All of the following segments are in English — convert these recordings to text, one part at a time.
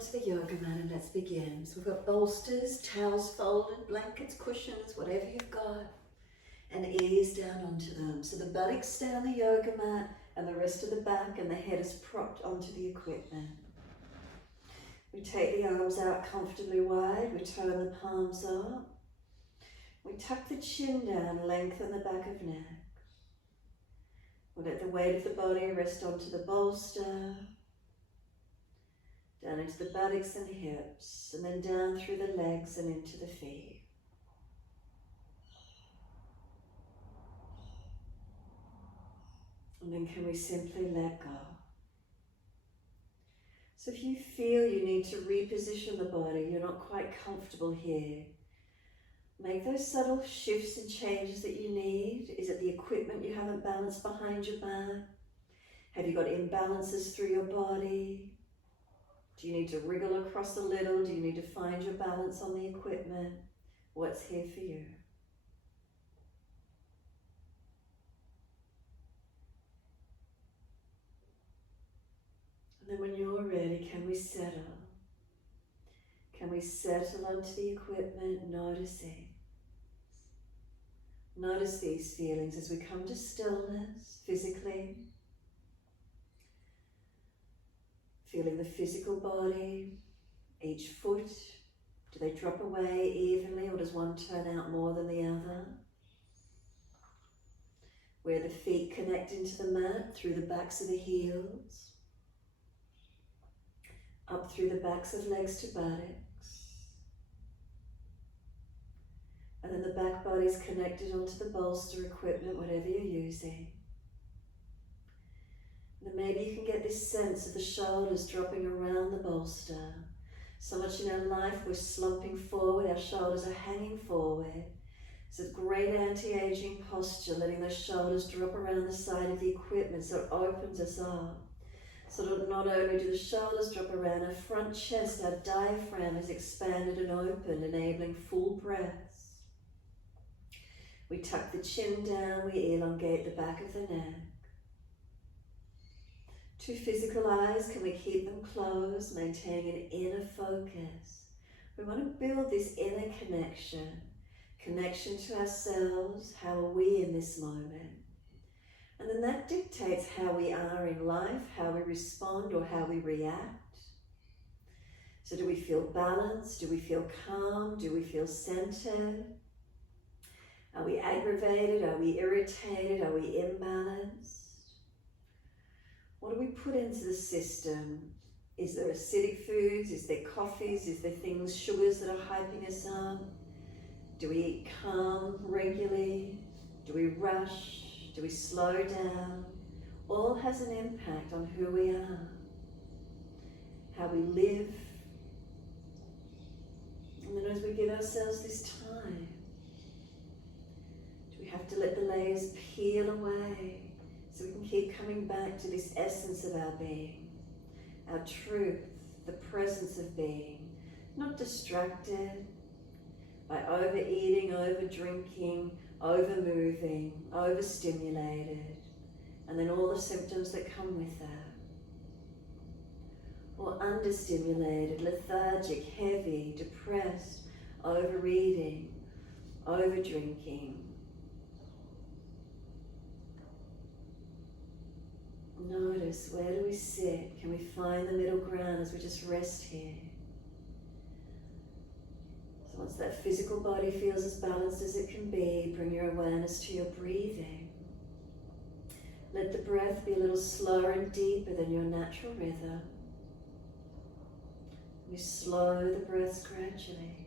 onto the yoga mat and let's begin. So we've got bolsters, towels folded, blankets, cushions, whatever you've got, and ease down onto them. So the buttocks stay on the yoga mat and the rest of the back and the head is propped onto the equipment. We take the arms out comfortably wide, we turn the palms up. We tuck the chin down, lengthen the back of neck. We'll let the weight of the body rest onto the bolster, down into the buttocks and hips, and then down through the legs and into the feet. And then can we simply let go? So if you feel you need to reposition the body, you're not quite comfortable here, make those subtle shifts and changes that you need. Is it the equipment you haven't balanced behind your back? Have you got imbalances through your body? Do you need to wriggle across a little? Do you need to find your balance on the equipment? What's here for you? And then when you're ready, can we settle? Can we settle onto the equipment, noticing? Notice these feelings as we come to stillness physically. Feeling the physical body, each foot. Do they drop away evenly or does one turn out more than the other? Where the feet connect into the mat through the backs of the heels. Up through the backs of legs to buttocks. And then the back body's connected onto the bolster equipment, whatever you're using. And then maybe you can get this sense of the shoulders dropping around the bolster. So much in our life we're slumping forward, our shoulders are hanging forward. It's a great anti-aging posture, letting those shoulders drop around the side of the equipment so it opens us up. So that not only do the shoulders drop around, our front chest, our diaphragm is expanded and opened, enabling full breaths. We tuck the chin down, we elongate the back of the neck. Two physical eyes, can we keep them closed, maintaining an inner focus? We want to build this inner connection to ourselves. How are we in this moment? And then that dictates how we are in life, how we respond or how we react. So do we feel balanced? Do we feel calm? Do we feel centered? Are we aggravated? Are we irritated? Are we imbalanced? What do we put into the system? Is there acidic foods? Is there coffees? Is there things, sugars that are hyping us up? Do we eat calm regularly? Do we rush? Do we slow down? All has an impact on who we are, how we live. And then as we give ourselves this time, do we have to let the layers peel away so we can keep coming back to this essence of our being, our truth, the presence of being, not distracted by overeating, over-drinking, over-moving, overstimulated, and then all the symptoms that come with that. Or understimulated, lethargic, heavy, depressed, overeating, over-drinking. Notice, where do we sit? Can we find the middle ground as we just rest here? Once that physical body feels as balanced as it can be, bring your awareness to your breathing. Let the breath be a little slower and deeper than your natural rhythm. We slow the breaths gradually.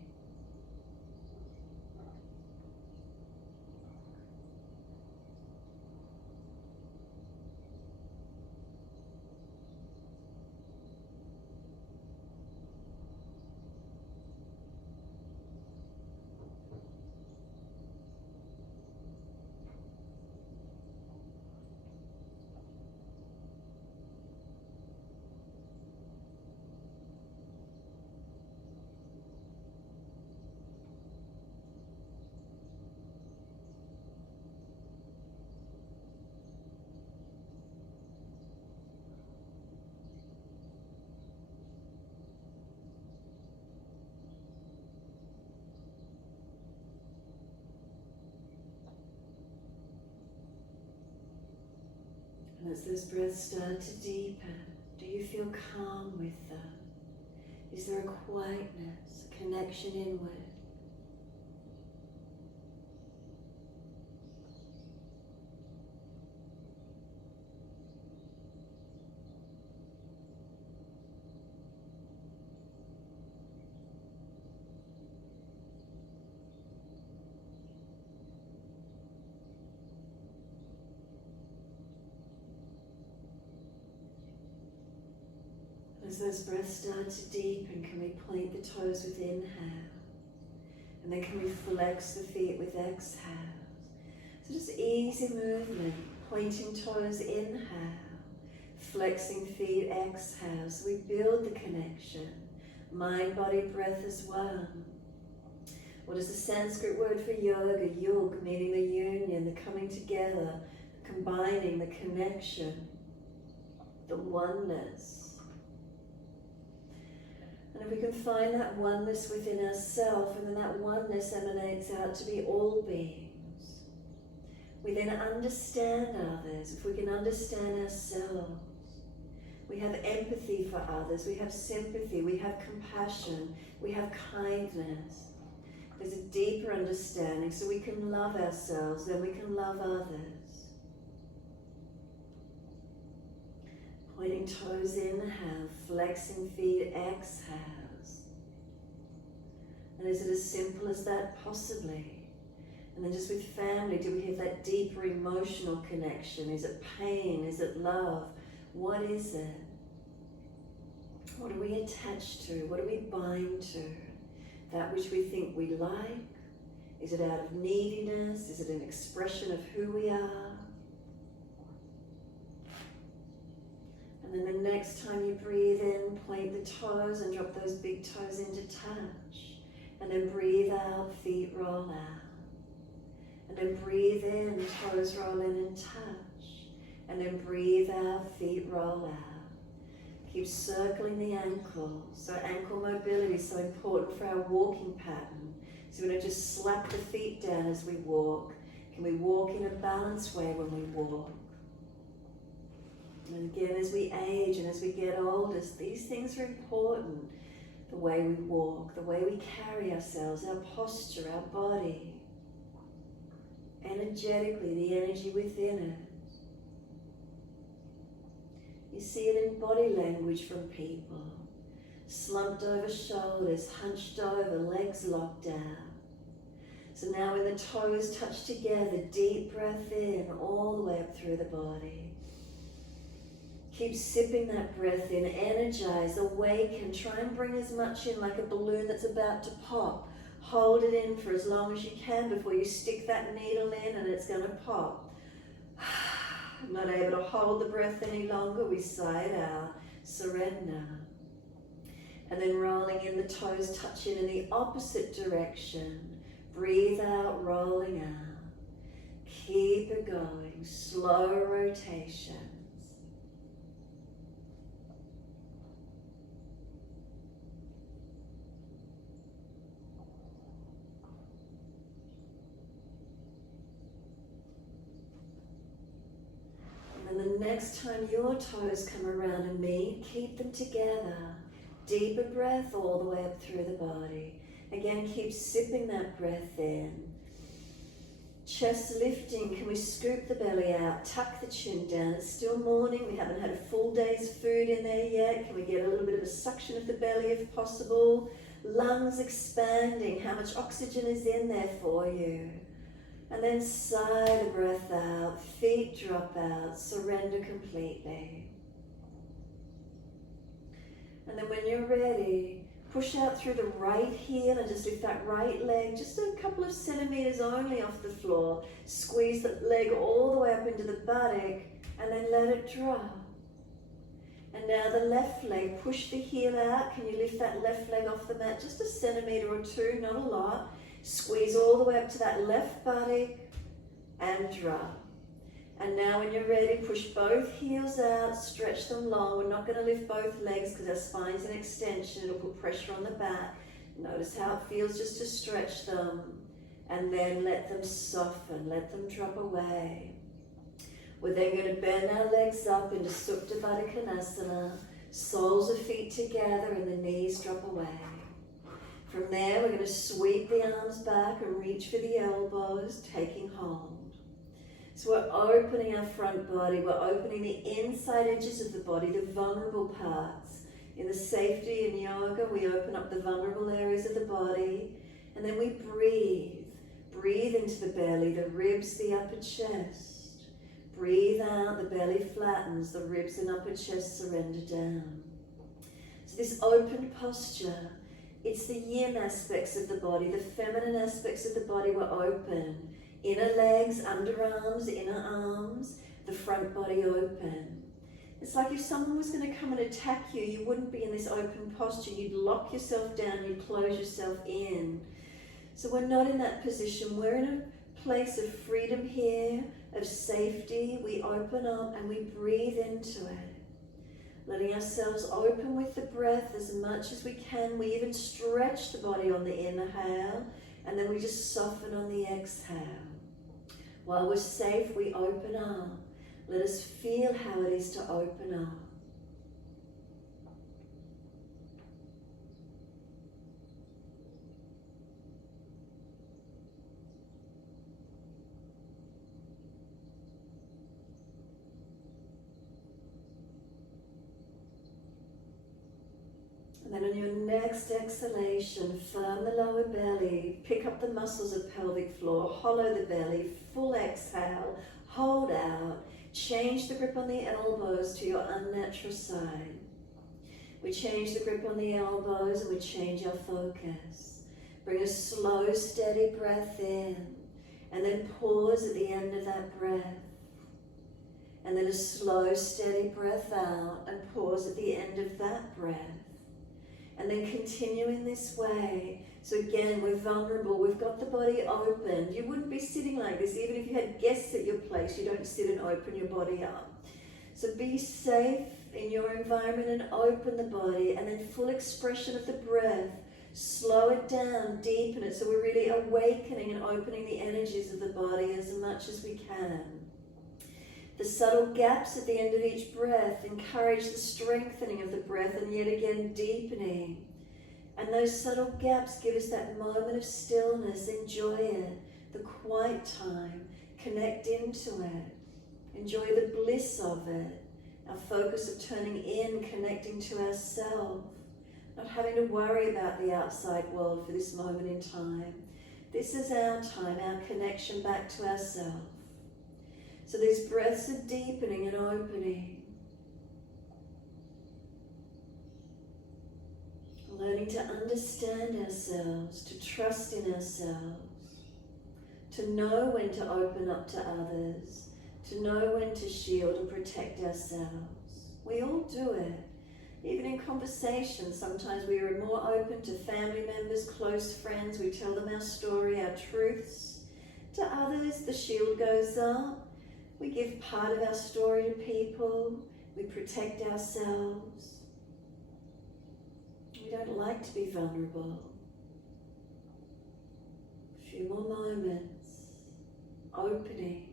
as those breaths start to deepen, do you feel calm with them? Is there a quietness, a connection inward? As those breaths start to deepen, can we point the toes with inhale? And then can we flex the feet with exhale? So just easy movement, pointing toes, inhale, flexing feet, exhale. So we build the connection, mind, body, breath as one. What is the Sanskrit word for yoga? Yug, meaning the union, the coming together, the combining, the connection, the oneness. And if we can find that oneness within ourselves, and then that oneness emanates out to be all beings, we then understand others. If we can understand ourselves, we have empathy for others, we have sympathy, we have compassion, we have kindness. There's a deeper understanding, so we can love ourselves, then we can love others. Pointing toes, inhale, flexing feet, exhales. And is it as simple as that? Possibly. And then just with family, do we have that deeper emotional connection? Is it pain? Is it love? What is it? What are we attached to? What do we bind to? That which we think we like? Is it out of neediness? Is it an expression of who we are? And then the next time you breathe in, point the toes and drop those big toes into touch. And then breathe out, feet roll out. And then breathe in, toes roll in and touch. And then breathe out, feet roll out. Keep circling the ankles. So ankle mobility is so important for our walking pattern. So we're going to just slap the feet down as we walk. Can we walk in a balanced way when we walk? And again, as we age and as we get older, these things are important. The way we walk, the way we carry ourselves, our posture, our body. Energetically, the energy within it. You see it in body language from people. Slumped over shoulders, hunched over, legs locked out. So now when the toes touch together, deep breath in, all the way up through the body. Keep sipping that breath in, energize, awaken, try and bring as much in like a balloon that's about to pop. Hold it in for as long as you can before you stick that needle in and it's going to pop. Not able to hold the breath any longer, we sigh it out, surrender. And then rolling in, the toes touching in the opposite direction. Breathe out, rolling out. Keep it going, slow rotation. And the next time your toes come around and meet, keep them together. Deeper breath all the way up through the body. Again, keep sipping that breath in. Chest lifting, can we scoop the belly out, tuck the chin down. It's still morning, we haven't had a full day's food in there yet. Can we get a little bit of a suction of the belly if possible? Lungs expanding, how much oxygen is in there for you? And then sigh the breath out, feet drop out, surrender completely. And then when you're ready, push out through the right heel and just lift that right leg just a couple of centimeters only off the floor. Squeeze the leg all the way up into the buttock and then let it drop. And now the left leg, push the heel out. Can you lift that left leg off the mat just a centimeter or two, not a lot. Squeeze all the way up to that left buttock and drop. And now when you're ready, push both heels out, stretch them long. We're not going to lift both legs because our spine's an extension. It'll put pressure on the back. Notice how it feels just to stretch them. And then let them soften, let them drop away. We're then going to bend our legs up into Supta Baddha Konasana, soles of feet together and the knees drop away. From there, we're going to sweep the arms back and reach for the elbows, taking hold. So we're opening our front body, we're opening the inside edges of the body, the vulnerable parts. In the safety in yoga, we open up the vulnerable areas of the body, and then we breathe. Breathe into the belly, the ribs, the upper chest. Breathe out, the belly flattens, the ribs and upper chest surrender down. So this open posture, it's the yin aspects of the body, the feminine aspects of the body were open. Inner legs, underarms, inner arms, the front body open. It's like if someone was going to come and attack you, you wouldn't be in this open posture. You'd lock yourself down, you'd close yourself in. So we're not in that position. We're in a place of freedom here, of safety. We open up and we breathe into it. Letting ourselves open with the breath as much as we can. We even stretch the body on the inhale, and then we just soften on the exhale. While we're safe, we open up. Let us feel how it is to open up. And then on your next exhalation, firm the lower belly, pick up the muscles of pelvic floor, hollow the belly, full exhale, hold out, change the grip on the elbows to your unnatural side. We change the grip on the elbows and we change our focus. Bring a slow, steady breath in, and then pause at the end of that breath. And then a slow, steady breath out and pause at the end of that breath. And then continue in this way. So again, we're vulnerable, we've got the body open. You wouldn't be sitting like this, even if you had guests at your place, you don't sit and open your body up. So be safe in your environment and open the body, and then full expression of the breath. Slow it down, deepen it, so we're really awakening and opening the energies of the body as much as we can. The subtle gaps at the end of each breath encourage the strengthening of the breath and yet again deepening. And those subtle gaps give us that moment of stillness. Enjoy it, the quiet time, connect into it. Enjoy the bliss of it, our focus of turning in, connecting to ourselves, not having to worry about the outside world for this moment in time. This is our time, our connection back to ourselves. So these breaths are deepening and opening. Learning to understand ourselves, to trust in ourselves, to know when to open up to others, to know when to shield and protect ourselves. We all do it. Even in conversation, sometimes we are more open to family members, close friends. We tell them our story, our truths. To others, the shield goes up. We give part of our story to people. We protect ourselves. We don't like to be vulnerable. A few more moments. Opening.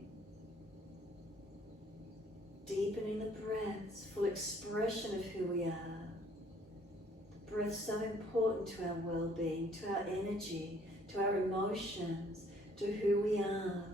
Deepening the breaths, full expression of who we are. The breath's so important to our well-being, to our energy, to our emotions, to who we are.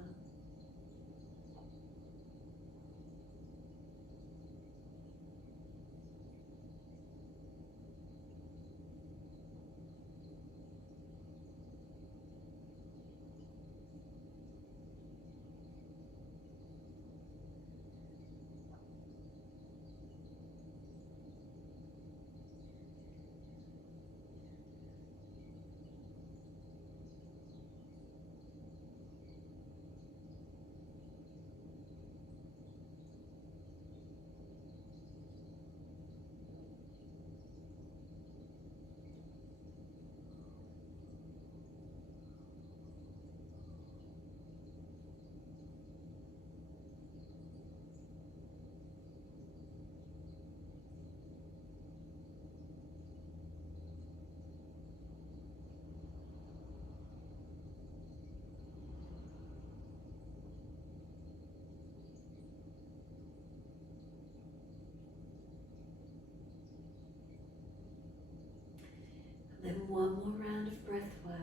Then one more round of breath work.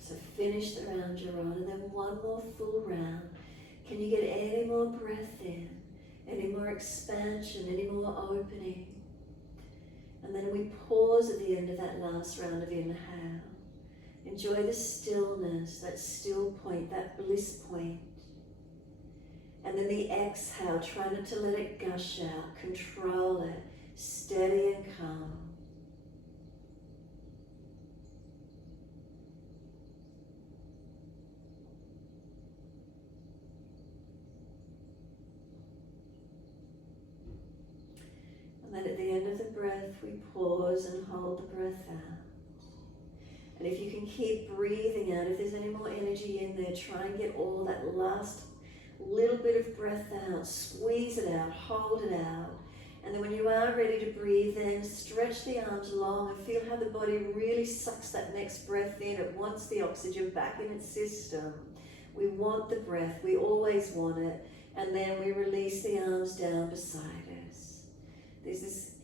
So finish the round you're on, and then one more full round. Can you get any more breath in? Any more expansion? Any more opening? And then we pause at the end of that last round of inhale. Enjoy the stillness, that still point, that bliss point. And then the exhale, try not to let it gush out, control it, steady and calm. And then at the end of the breath, we pause and hold the breath out. And if you can keep breathing out, if there's any more energy in there, try and get all that last little bit of breath out, squeeze it out, hold it out. And then when you are ready to breathe in, stretch the arms long and feel how the body really sucks that next breath in. It wants the oxygen back in its system. We want the breath, we always want it. And then we release the arms down beside us. There's this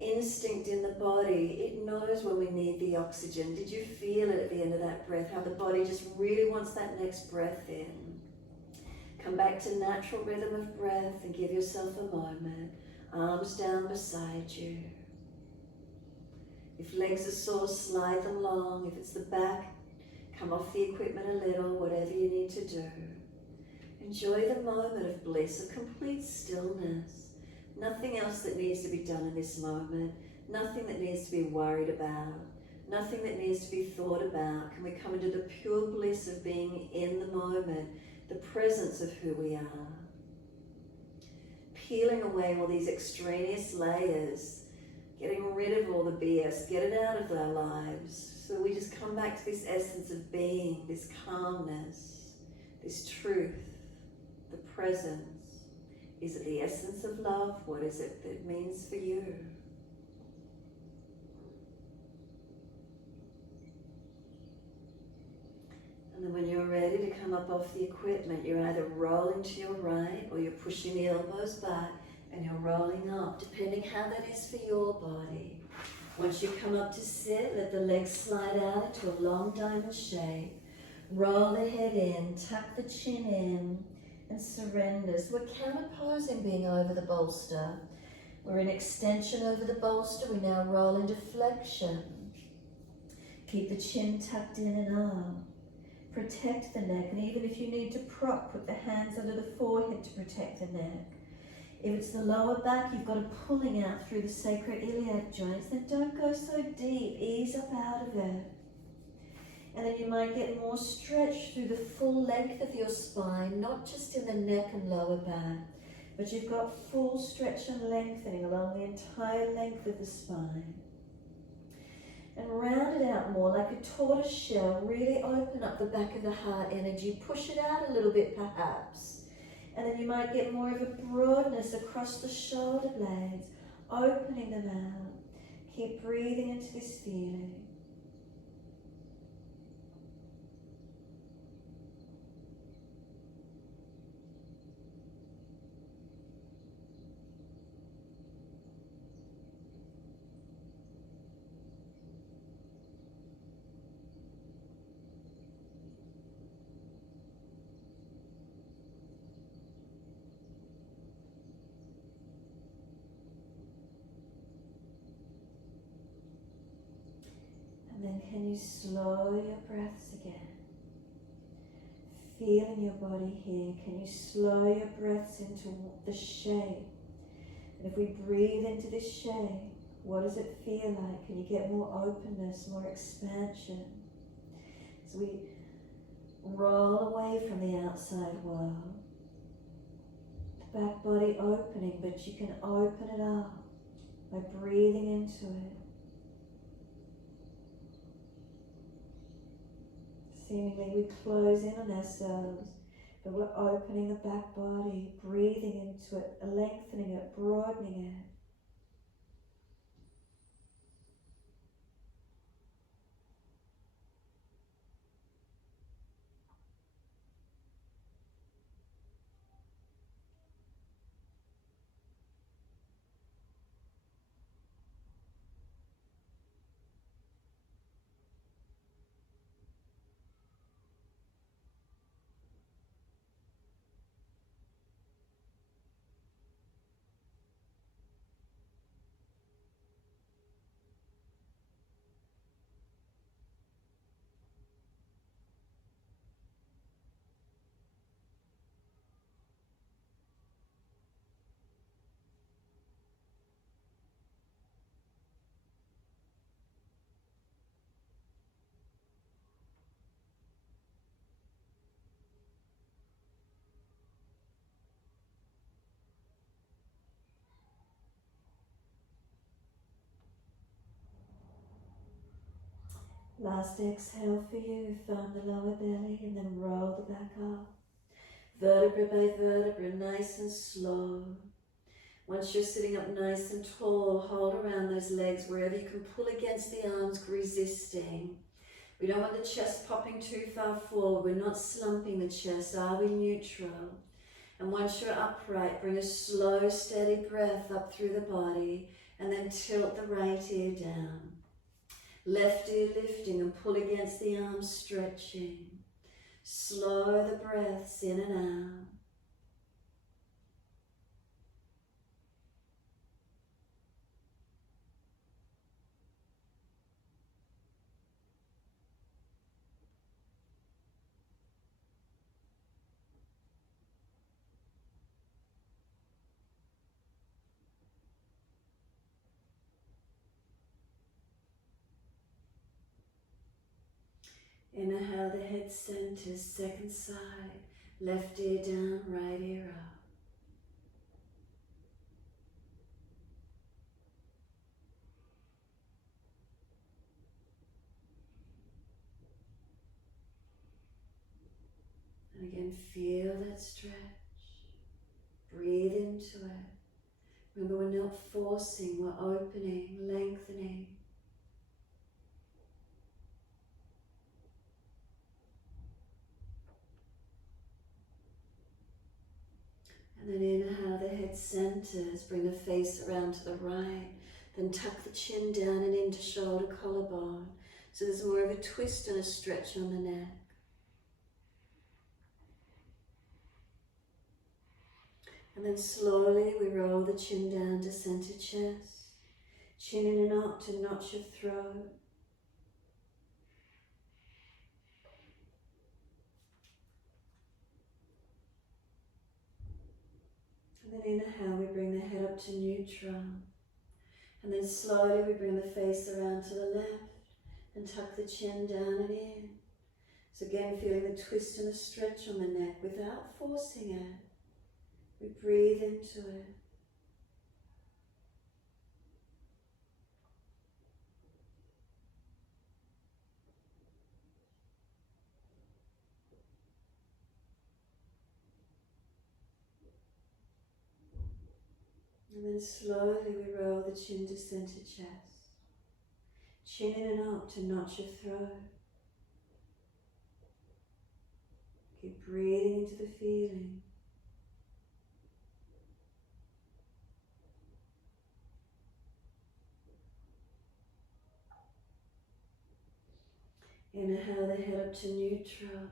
instinct in the body. It knows when we need the oxygen. Did you feel it at the end of that breath? How the body just really wants that next breath in. Come back to natural rhythm of breath and give yourself a moment. Arms down beside you. If legs are sore, slide them long. If it's the back, come off the equipment a little, whatever you need to do. Enjoy the moment of bliss, of complete stillness. Nothing else that needs to be done in this moment. Nothing that needs to be worried about. Nothing that needs to be thought about. Can we come into the pure bliss of being in the moment, the presence of who we are? Peeling away all these extraneous layers, getting rid of all the BS, get it out of our lives. So we just come back to this essence of being, this calmness, this truth, the presence. Is it the essence of love? What is it that it means for you? And then when you're ready to come up off the equipment, you're either rolling to your right or you're pushing the elbows back and you're rolling up, depending how that is for your body. Once you come up to sit, let the legs slide out into a long diamond shape. Roll the head in, tuck the chin in, and surrender. So we're counterposing being over the bolster. We're in extension over the bolster. We now roll into flexion. Keep the chin tucked in and up. Protect the neck, and even if you need to prop, put the hands under the forehead to protect the neck. If it's the lower back, you've got a pulling out through the sacroiliac joints, then don't go so deep. Ease up out of it. And then you might get more stretch through the full length of your spine, not just in the neck and lower back, but you've got full stretch and lengthening along the entire length of the spine. And round it out more like a tortoise shell. Really open up the back of the heart energy. Push it out a little bit perhaps. And then you might get more of a broadness across the shoulder blades, opening them out. Keep breathing into this feeling. And then can you slow your breaths again? Feeling your body here. Can you slow your breaths into the shape? And if we breathe into this shape, what does it feel like? Can you get more openness, more expansion? So we roll away from the outside world. The back body opening, but you can open it up by breathing into it. Seemingly we close in on ourselves, but we're opening the back body, breathing into it, lengthening it, broadening it. Last exhale for you, find the lower belly and then roll the back up. Vertebra by vertebra, nice and slow. Once you're sitting up nice and tall, hold around those legs wherever you can, pull against the arms, resisting. We don't want the chest popping too far forward. We're not slumping the chest. Are we neutral? And once you're upright, bring a slow, steady breath up through the body and then tilt the right ear down. Left ear lifting and pull against the arms, stretching. Slow the breaths in and out. Inhale, the head centers, second side. Left ear down, right ear up. And again, feel that stretch. Breathe into it. Remember, we're not forcing, we're opening, lengthening. And then inhale, the head centers, bring the face around to the right, then tuck the chin down and into shoulder collarbone. So there's more of a twist and a stretch on the neck. And then slowly we roll the chin down to center chest. Chin in and up to notch your throat. And then inhale, we bring the head up to neutral. And then slowly we bring the face around to the left and tuck the chin down and in. So again, feeling the twist and the stretch on the neck without forcing it. We breathe into it. And then slowly we roll the chin to center chest. Chin in and up to notch your throat. Keep breathing into the feeling. Inhale the head up to neutral.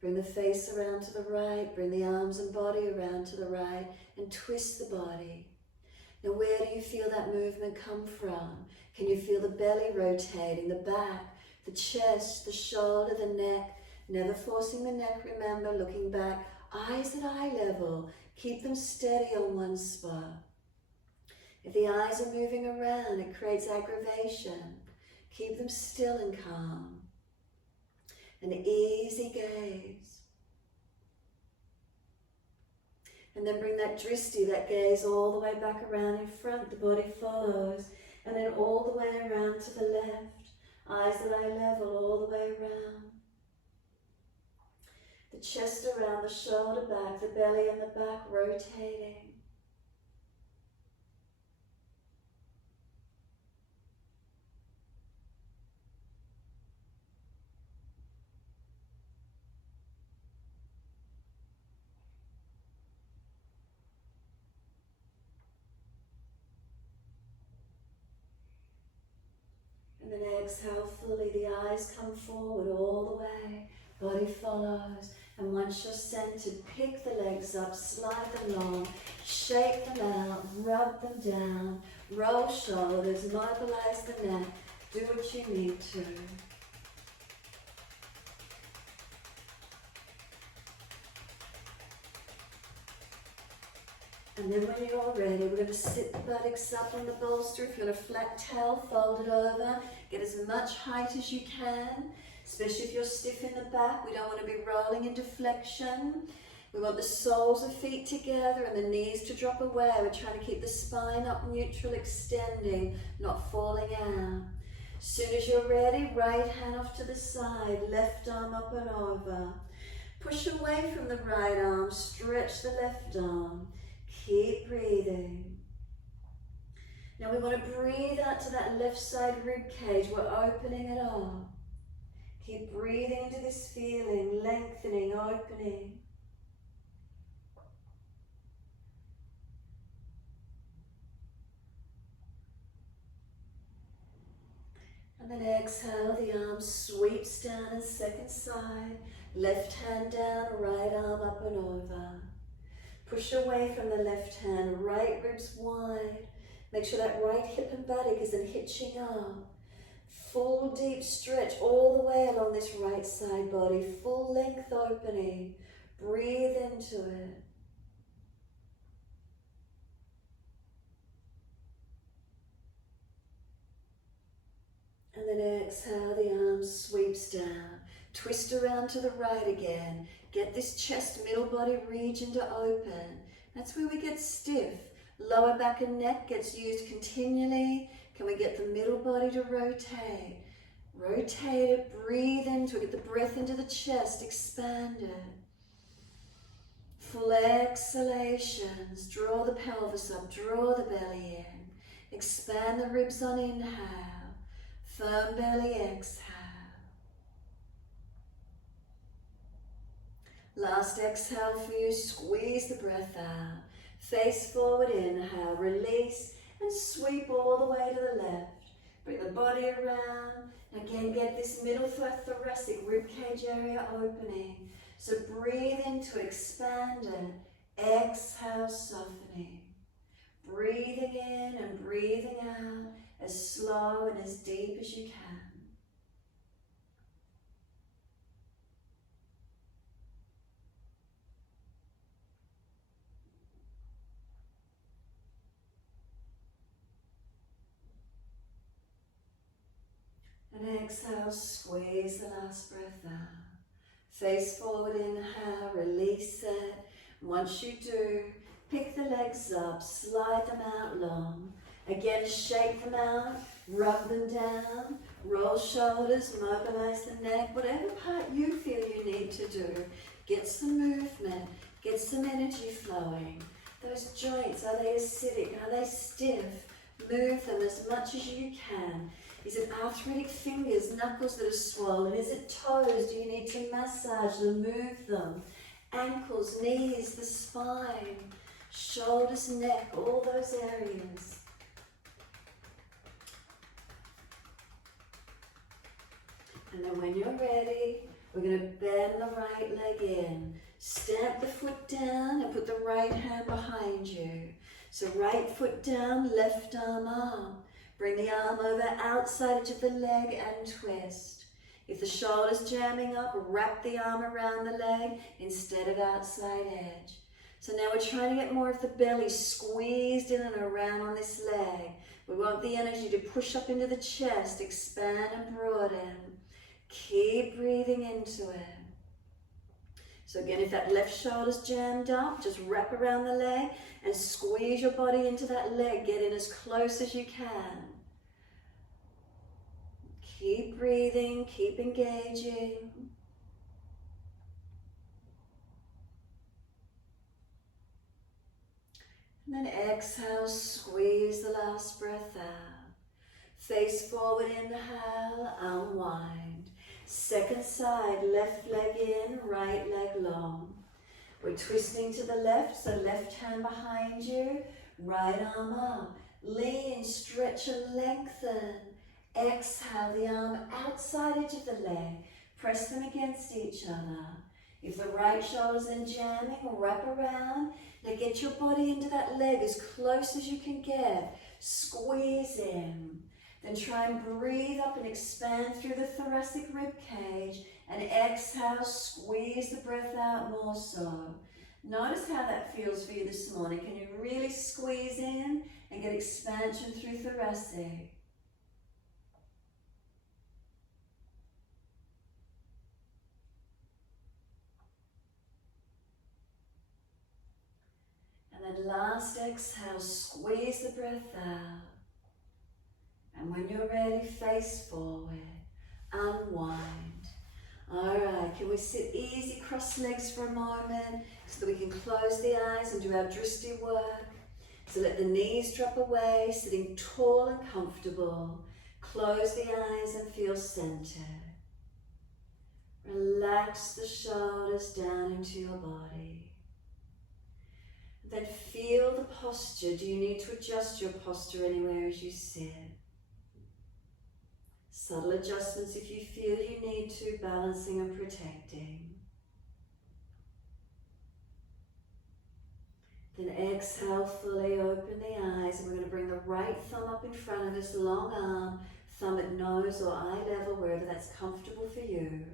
Bring the face around to the right. Bring the arms and body around to the right and twist the body. Now, where do you feel that movement come from? Can you feel the belly rotating, the back, the chest, the shoulder, the neck? Never forcing the neck, remember, looking back, eyes at eye level. Keep them steady on one spot. If the eyes are moving around, it creates aggravation. Keep them still and calm. An easy gaze. And then bring that dristi, that gaze, all the way back around in front. The body follows. And then all the way around to the left. Eyes at eye level, all the way around. The chest around, the shoulder back, the belly and the back rotating. And then exhale fully, the eyes come forward all the way, body follows. And once you're centered, pick the legs up, slide them long, shake them out, rub them down, roll shoulders, mobilize the neck, do what you need to. And then when you're ready, we're going to sit the buttocks up on the bolster. If you're on a flat towel, fold it over. Get as much height as you can, especially if you're stiff in the back. We don't want to be rolling into flexion. We want the soles of feet together and the knees to drop away. We're trying to keep the spine up neutral, extending, not falling out. Soon as you're ready, right hand off to the side, left arm up and over. Push away from the right arm, stretch the left arm. Keep breathing. Now we want to breathe out to that left side rib cage. We're opening it up. Keep breathing into this feeling, lengthening, opening. And then exhale, the arm sweeps down and second side. Left hand down, right arm up and over. Push away from the left hand, right ribs wide. Make sure that right hip and buttock isn't hitching up. Full deep stretch all the way along this right side body. Full length opening. Breathe into it. And then exhale, the arm sweeps down. Twist around to the right again. Get this chest, middle body region to open. That's where we get stiff. Lower back and neck gets used continually. Can we get the middle body to rotate? Rotate it, breathe into it, get the breath into the chest, expand it. Full exhalations, draw the pelvis up, draw the belly in. Expand the ribs on inhale, firm belly exhale. Last exhale for you, squeeze the breath out. Face forward, inhale, release and sweep all the way to the left. Bring the body around. Again, get this middle thoracic ribcage area opening. So breathe into, expand it. Exhale, softening. Breathing in and breathing out as slow and as deep as you can. And exhale, squeeze the last breath out. Face forward, inhale, release it. Once you do, pick the legs up, slide them out long. Again, shake them out, rub them down, roll shoulders, mobilize the neck, whatever part you feel you need to do. Get some movement, get some energy flowing. Those joints, are they acidic? Are they stiff? Move them as much as you can. Is it arthritic fingers, knuckles that are swollen? Is it toes? Do you need to massage them, move them? Ankles, knees, the spine, shoulders, neck, all those areas. And then when you're ready, we're going to bend the right leg in. Stamp the foot down and put the right hand behind you. So right foot down, left arm up. Bring the arm over outside edge of the leg and twist. If the shoulder's jamming up, wrap the arm around the leg instead of outside edge. So now we're trying to get more of the belly squeezed in and around on this leg. We want the energy to push up into the chest, expand and broaden. Keep breathing into it. So again, if that left shoulder's jammed up, just wrap around the leg and squeeze your body into that leg. Get in as close as you can. Keep breathing, keep engaging. And then exhale, squeeze the last breath out. Face forward, inhale, unwind. Second side, left leg in, right leg long. We're twisting to the left, so left hand behind you, right arm up. Lean, stretch and lengthen. Exhale, the arm outside edge of the leg. Press them against each other. If the right shoulder's in jamming, wrap around. Now get your body into that leg as close as you can get. Squeeze in. Then try and breathe up and expand through the thoracic rib cage. And exhale, squeeze the breath out more so. Notice how that feels for you this morning. Can you really squeeze in and get expansion through thoracic? And then last exhale, squeeze the breath out. And when you're ready, face forward, unwind. Alright, can we sit easy, cross legs for a moment so that we can close the eyes and do our drishti work. So let the knees drop away, sitting tall and comfortable. Close the eyes and feel centered. Relax the shoulders down into your body. Then feel the posture. Do you need to adjust your posture anywhere as you sit? Subtle adjustments if you feel you need to, balancing and protecting. Then exhale, fully open the eyes, and we're going to bring the right thumb up in front of us, long arm, thumb at nose or eye level, wherever that's comfortable for you.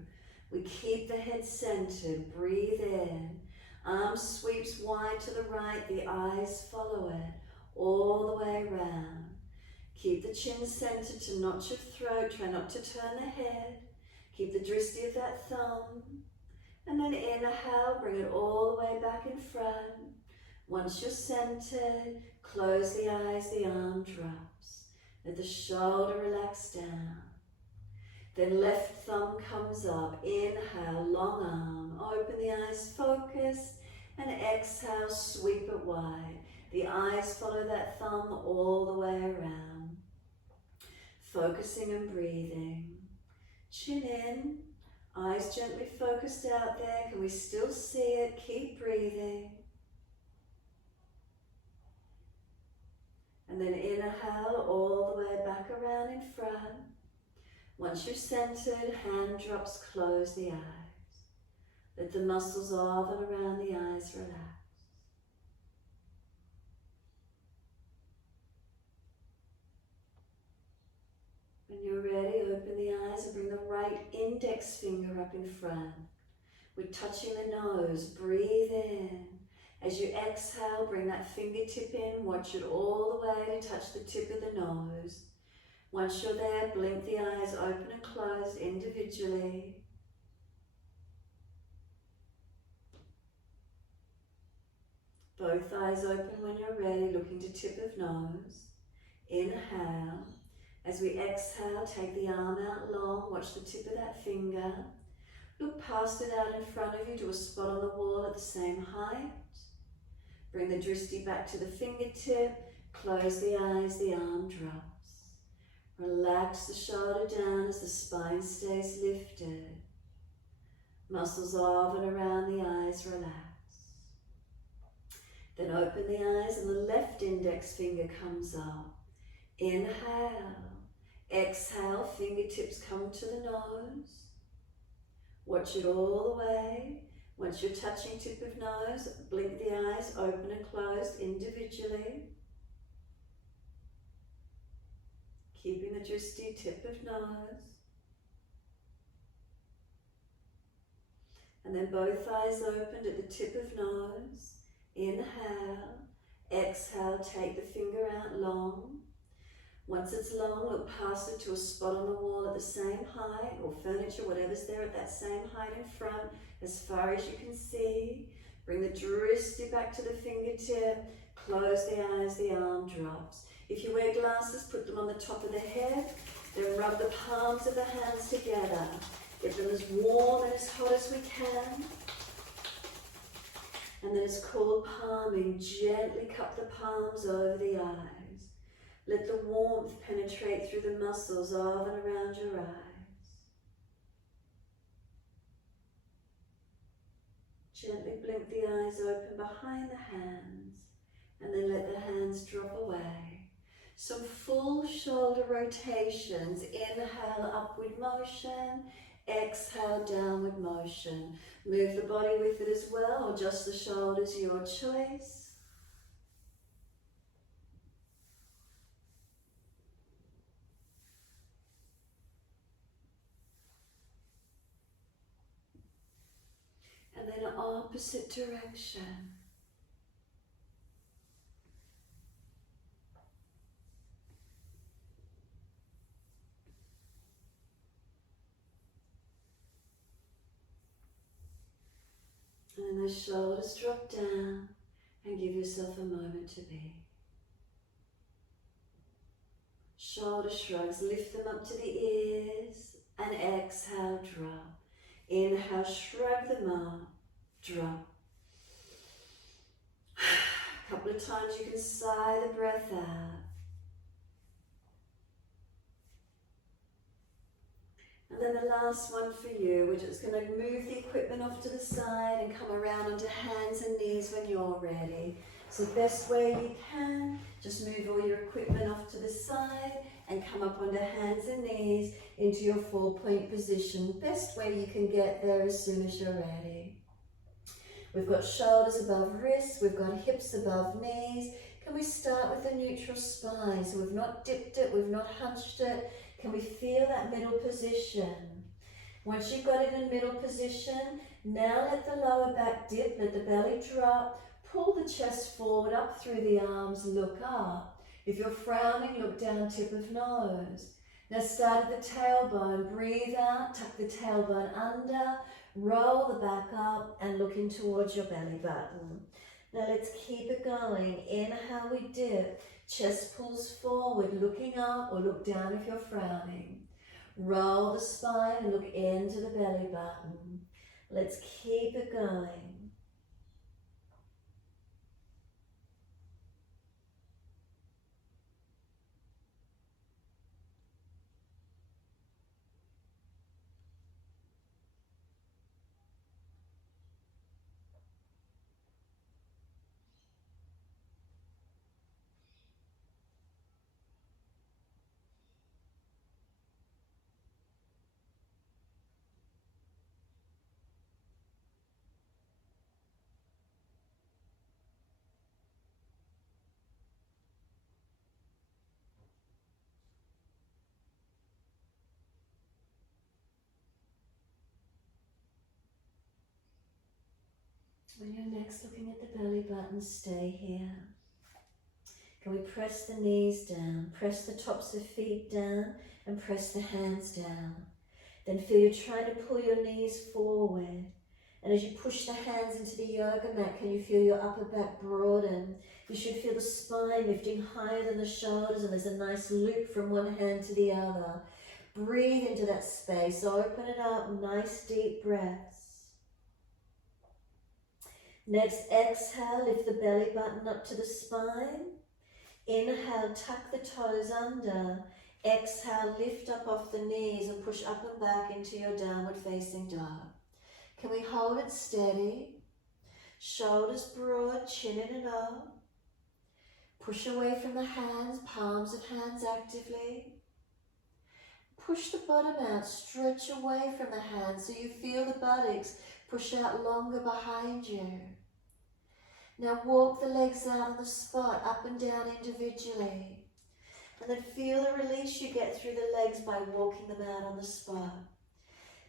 We keep the head centered, breathe in. Arm sweeps wide to the right, the eyes follow it, all the way around. Keep the chin centered to notch your throat, try not to turn the head. Keep the drishti of that thumb. And then inhale, bring it all the way back in front. Once you're centered, close the eyes, the arm drops. Let the shoulder relax down. Then left thumb comes up, inhale, long arm, open the eyes, focus, and exhale, sweep it wide. The eyes follow that thumb all the way around. Focusing and breathing. Chin in, eyes gently focused out there. Can we still see it? Keep breathing. And then inhale all the way back around in front. Once you're centered, hand drops, close the eyes. Let the muscles of and around the eyes relax. When you're ready, open the eyes and bring the right index finger up in front. We're touching the nose, breathe in. As you exhale, bring that fingertip in, watch it all the way to touch the tip of the nose. Once you're there, blink the eyes open and closed individually. Both eyes open when you're ready, looking to tip of nose. Inhale. As we exhale, take the arm out long, watch the tip of that finger. Look past it out in front of you to a spot on the wall at the same height. Bring the drishti back to the fingertip, close the eyes, the arm drops. Relax the shoulder down as the spine stays lifted. Muscles of and around the eyes relax. Then open the eyes and the left index finger comes up. Inhale. Exhale, fingertips come to the nose. Watch it all the way. Once you're touching tip of nose, blink the eyes, open and closed individually. Keeping the drishti tip of nose. And then both eyes opened at the tip of nose. Inhale. Exhale, take the finger out long. Once it's long, look past it to a spot on the wall at the same height, or furniture, whatever's there at that same height in front, as far as you can see. Bring the drishti back to the fingertip, close the eyes, the arm drops. If you wear glasses, put them on the top of the head, then rub the palms of the hands together. Get them as warm and as hot as we can. And then it's called palming. Gently cup the palms over the eyes. Let the warmth penetrate through the muscles of and around your eyes. Gently blink the eyes open behind the hands, and then let the hands drop away. Some full shoulder rotations. Inhale, upward motion. Exhale, downward motion. Move the body with it as well, or just the shoulders, your choice. And then opposite direction. And then the shoulders drop down and give yourself a moment to be. Shoulder shrugs, lift them up to the ears, and exhale, drop. Inhale, shrug them up, drop. A couple of times you can sigh the breath out. And then the last one for you, we're just going to move the equipment off to the side and come around onto hands and knees when you're ready. So best way you can, just move all your equipment off to the side and come up onto hands and knees into your 4-point position. Best way you can get there as soon as you're ready. We've got shoulders above wrists, we've got hips above knees. Can we start with the neutral spine? So we've not dipped it, we've not hunched it. Can we feel that middle position? Once you've got it in middle position, now let the lower back dip, let the belly drop. Pull the chest forward, up through the arms, look up. If you're frowning, look down, tip of nose. Now start at the tailbone, breathe out, tuck the tailbone under, roll the back up and look in towards your belly button. Now let's keep it going. Inhale, we dip, chest pulls forward, looking up or look down if you're frowning. Roll the spine and look into the belly button. Let's keep it going. When you're next looking at the belly button, stay here. Can we press the knees down, press the tops of feet down and press the hands down. Then feel you're trying to pull your knees forward. And as you push the hands into the yoga mat, can you feel your upper back broaden? You should feel the spine lifting higher than the shoulders, and there's a nice loop from one hand to the other. Breathe into that space, open it up, nice deep breaths. Next, exhale, lift the belly button up to the spine. Inhale, tuck the toes under. Exhale, lift up off the knees and push up and back into your downward facing dog. Can we hold it steady? Shoulders broad, chin in and up. Push away from the hands, palms of hands actively. Push the bottom out, stretch away from the hands so you feel the buttocks push out longer behind you. Now walk the legs out on the spot, up and down individually. And then feel the release you get through the legs by walking them out on the spot.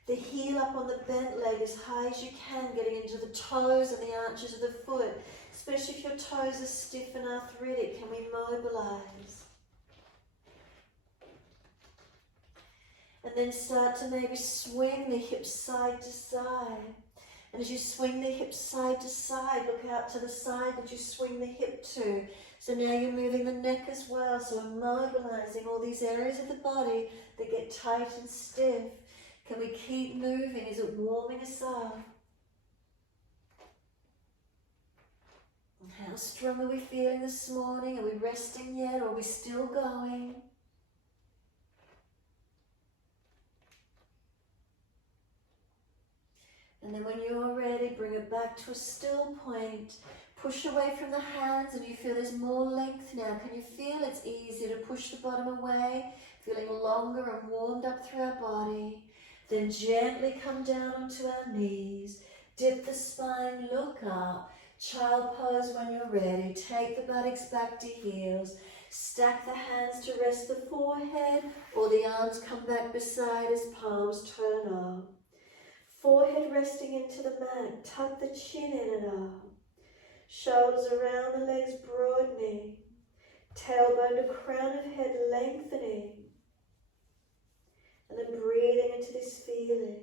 The heel up on the bent leg as high as you can, getting into the toes and the arches of the foot. Especially if your toes are stiff and arthritic, can we mobilize? And then start to maybe swing the hips side to side. And as you swing the hips side to side, look out to the side that you swing the hip to. So now you're moving the neck as well. So we're mobilizing all these areas of the body that get tight and stiff. Can we keep moving? Is it warming us up? And how strong are we feeling this morning? Are we resting yet, or are we still going? And then when you're ready, bring it back to a still point. Push away from the hands and you feel there's more length now. Can you feel it's easier to push the bottom away? Feeling longer and warmed up through our body. Then gently come down onto our knees. Dip the spine, look up. Child pose when you're ready. Take the buttocks back to heels. Stack the hands to rest the forehead, or the arms come back beside as palms turn up. Forehead resting into the mat, tuck the chin in and up. Shoulders around the legs broadening. Tailbone to crown of head lengthening. And then breathing into this feeling.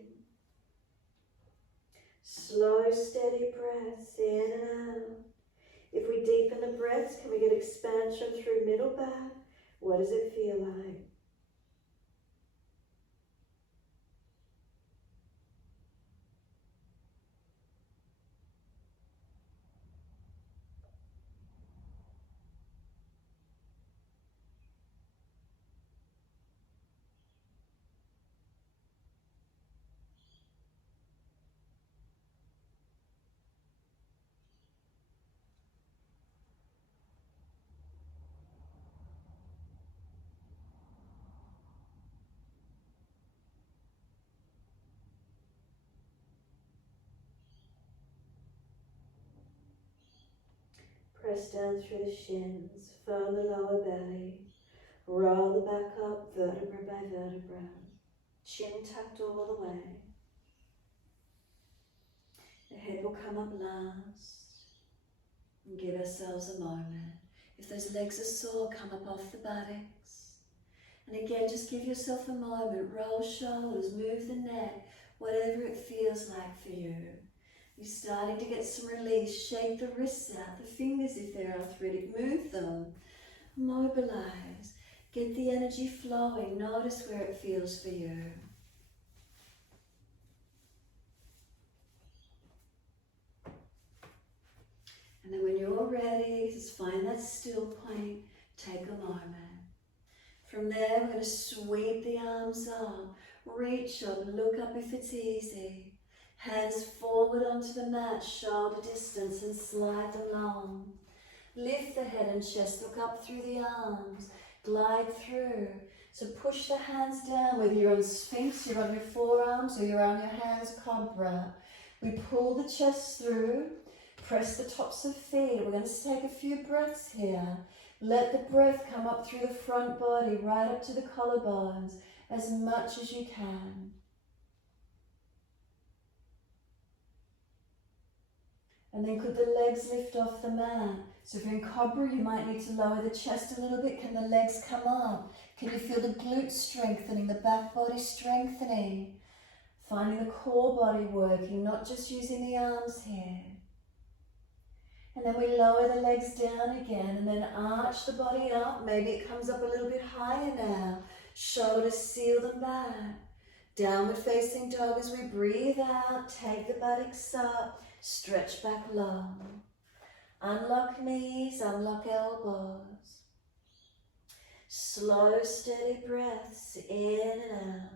Slow, steady breaths in and out. If we deepen the breaths, can we get expansion through middle back, What does it feel like? Press down through the shins, firm the lower belly, roll the back up vertebra by vertebra, chin tucked all the way. The head will come up last, and give ourselves a moment. If those legs are sore, come up off the buttocks. And again, just give yourself a moment, roll shoulders, move the neck, whatever it feels like for you. You're starting to get some release. Shake the wrists out, the fingers if they're arthritic, move them. Mobilize. Get the energy flowing. Notice where it feels for you. And then when you're ready, just find that still point. Take a moment. From there, we're going to sweep the arms up. Reach up, look up if it's easy. Hands forward onto the mat, shoulder distance, and slide them long. Lift the head and chest, look up through the arms, glide through. So push the hands down, whether you're on Sphinx, you're on your forearms, or you're on your hands, Cobra. We pull the chest through, press the tops of feet. We're going to take a few breaths here. Let the breath come up through the front body, right up to the collarbones, as much as you can. And then could the legs lift off the mat? So if you're in Cobra, you might need to lower the chest a little bit. Can the legs come up? Can you feel the glutes strengthening, the back body strengthening? Finding the core body working, not just using the arms here. And then we lower the legs down again and then arch the body up. Maybe it comes up a little bit higher now. Shoulders seal them back. Downward facing dog as we breathe out. Take the buttocks up. Stretch back long. Unlock knees, unlock elbows. Slow, steady breaths in and out.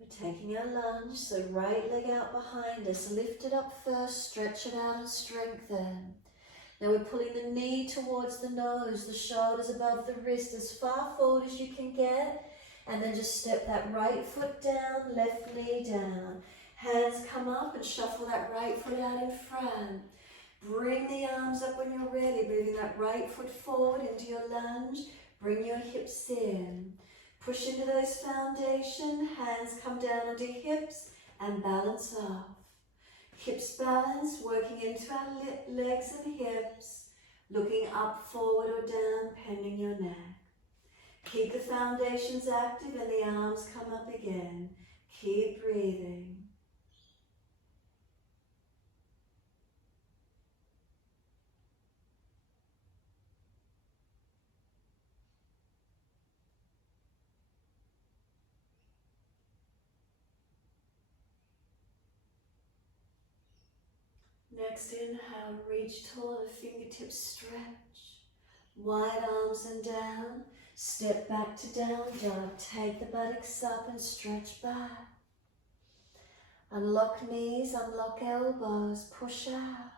We're taking our lunge, so right leg out behind us. Lift it up first, stretch it out and strengthen. Now we're pulling the knee towards the nose, the shoulders above the wrist, as far forward as you can get. And then just step that right foot down, left knee down. Hands come up and shuffle that right foot out in front. Bring the arms up when you're ready, moving that right foot forward into your lunge. Bring your hips in. Push into those foundation, hands come down onto hips and balance off. Hips balance, working into our legs and hips, looking up, forward or down, bending your neck. Keep the foundations active and the arms come up again. Keep breathing. Next inhale, reach taller, fingertips stretch. Wide arms and down. Step back to down dog. Take the buttocks up and stretch back. Unlock knees, unlock elbows, push out.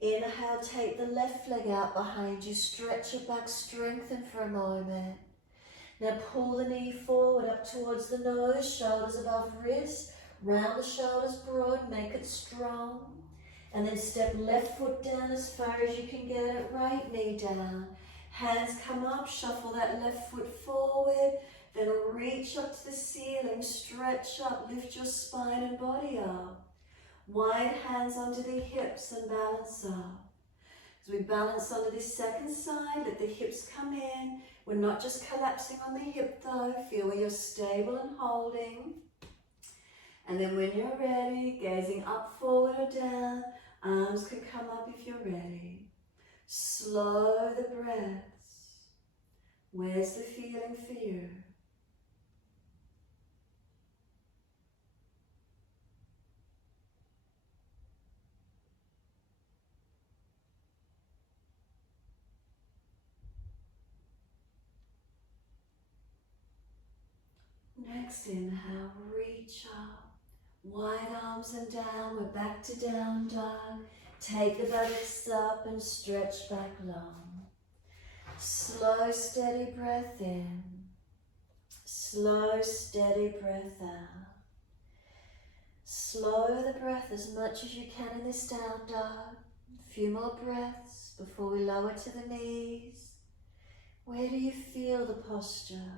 Inhale, take the left leg out behind you. Stretch it back, strengthen for a moment. Now pull the knee forward up towards the nose, shoulders above wrist. Round the shoulders broad, make it strong. And then step left foot down as far as you can get it, right knee down. Hands come up, shuffle that left foot forward. Then reach up to the ceiling, stretch up, lift your spine and body up. Wide hands onto the hips and balance up. As we balance onto this second side, let the hips come in. We're not just collapsing on the hip though. Feel where you're stable and holding. And then when you're ready, gazing up, forward or down, arms can come up if you're ready. Slow the breaths. Where's the feeling for you? Next inhale, reach up, wide arms and down, we're back to down dog. Take the buttocks up and stretch back long. Slow, steady breath in, slow, steady breath out. Slow the breath as much as you can in this down dog. A few more breaths before we lower to the knees. Where do you feel the posture?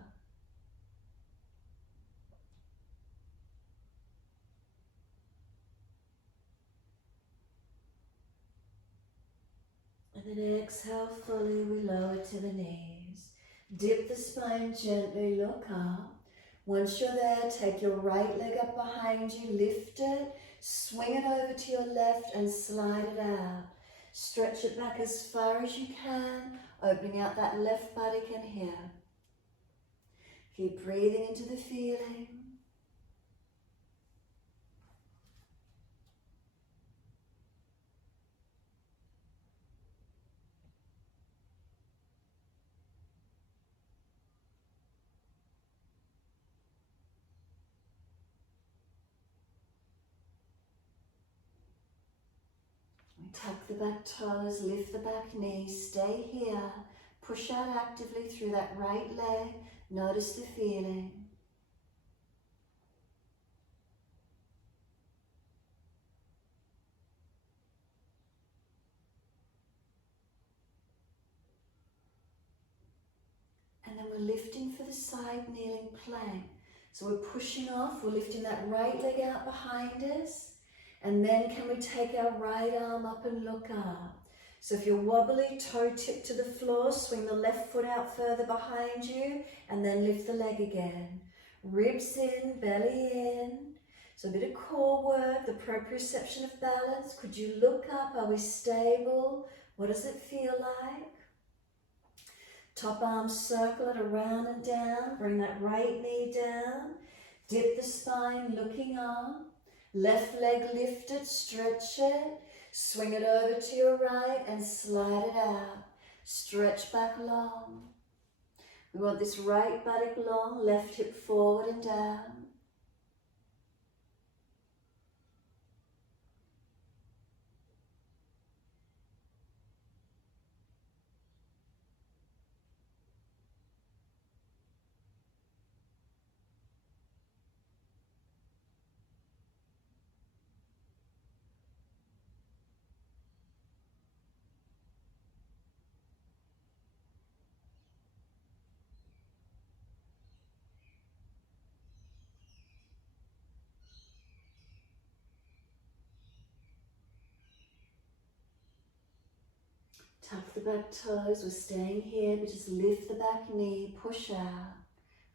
And then exhale fully, we lower to the knees. Dip the spine gently, look up. Once you're there, take your right leg up behind you, lift it, swing it over to your left and slide it out. Stretch it back as far as you can, opening out that left buttock and hip. Keep breathing into the feeling. Tuck the back toes, lift the back knee, stay here. Push out actively through that right leg. Notice the feeling. And then we're lifting for the side kneeling plank. So we're pushing off, we're lifting that right leg out behind us. And then can we take our right arm up and look up? So if you're wobbly, toe tip to the floor, swing the left foot out further behind you and then lift the leg again. Ribs in, belly in. So a bit of core work, the proprioception of balance. Could you look up? Are we stable? What does it feel like? Top arm, circle it around and down. Bring that right knee down. Dip the spine, looking up. Left leg lifted, stretch it. Swing it over to your right and slide it out. Stretch back long. We want this right buttock long, left hip forward and down. Tuck the back toes, we're staying here, but just lift the back knee, push out.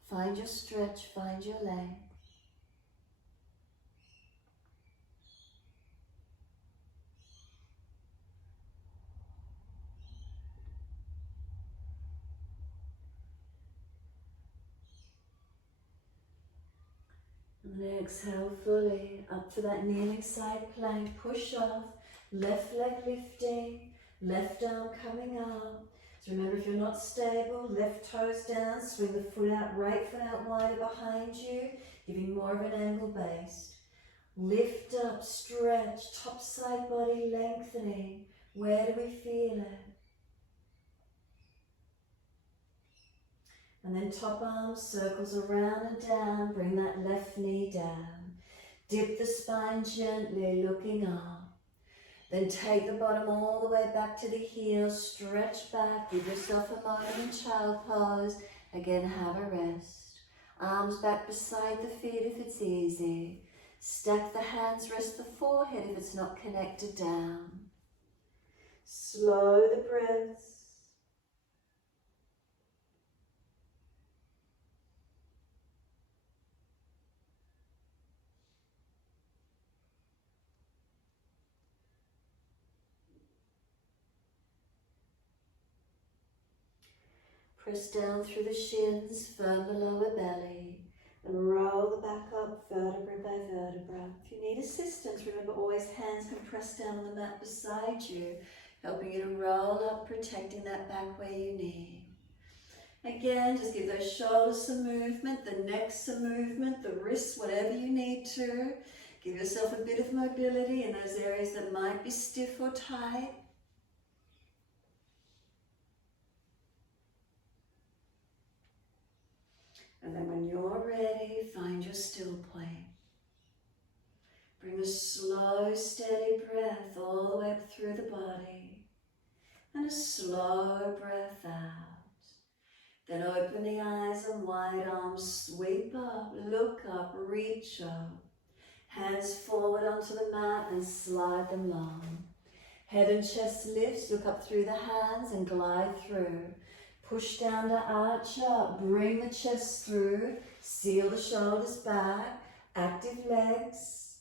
Find your stretch, find your length. And then exhale fully, up to that kneeling side plank, push off, left leg lifting, left arm coming up. So remember, if you're not stable, left toes down, swing the foot out, right foot out wider behind you, giving more of an angle base. Lift up, stretch, top side body lengthening. Where do we feel it? And then top arm circles around and down, bring that left knee down. Dip the spine gently, looking up. Then take the bottom all the way back to the heels, stretch back, give yourself a moment in child pose. Again, have a rest. Arms back beside the feet if it's easy. Stack the hands, rest the forehead if it's not connected down. Slow the breaths. Press down through the shins, firm the lower belly, and roll the back up vertebra by vertebra. If you need assistance, remember always hands can press down on the mat beside you, helping you to roll up, protecting that back where you need. Again, just give those shoulders some movement, the neck some movement, the wrists, whatever you need to. Give yourself a bit of mobility in those areas that might be stiff or tight. And then when you're ready, find your still point. Bring a slow, steady breath all the way up through the body. And a slow breath out. Then open the eyes and wide arms, sweep up, look up, reach up. Hands forward onto the mat and slide them long. Head and chest lifts, look up through the hands and glide through. Push down to arch up, bring the chest through, seal the shoulders back, active legs.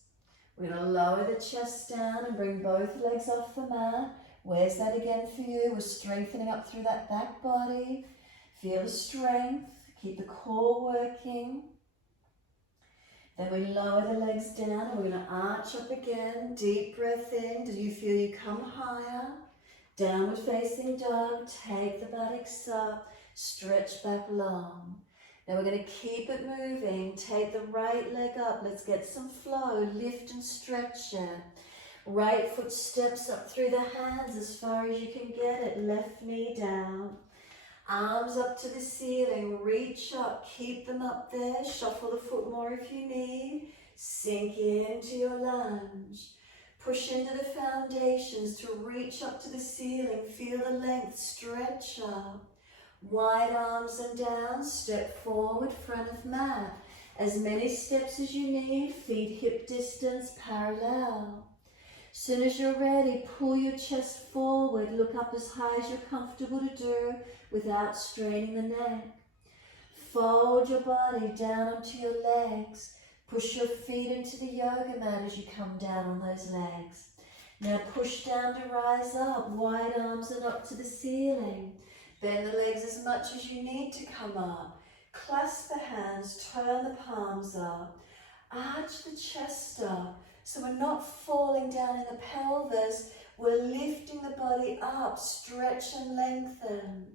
We're going to lower the chest down and bring both legs off the mat. Where's that again for you? We're strengthening up through that back body. Feel the strength, keep the core working. Then we lower the legs down and we're going to arch up again. Deep breath in. Do you feel you come higher? Downward facing dog, take the buttocks up, stretch back long. Now we're going to keep it moving. Take the right leg up. Let's get some flow. Lift and stretch it. Right foot steps up through the hands as far as you can get it. Left knee down. Arms up to the ceiling. Reach up. Keep them up there. Shuffle the foot more if you need. Sink into your lunge. Push into the foundations to reach up to the ceiling. Feel the length, stretch up. Wide arms and down, step forward, front of mat. As many steps as you need, feet hip distance parallel. Soon as you're ready, pull your chest forward, look up as high as you're comfortable to do without straining the neck. Fold your body down onto your legs. Push your feet into the yoga mat as you come down on those legs. Now push down to rise up, wide arms and up to the ceiling. Bend the legs as much as you need to come up. Clasp the hands, turn the palms up. Arch the chest up, so we're not falling down in the pelvis. We're lifting the body up, stretch and lengthen.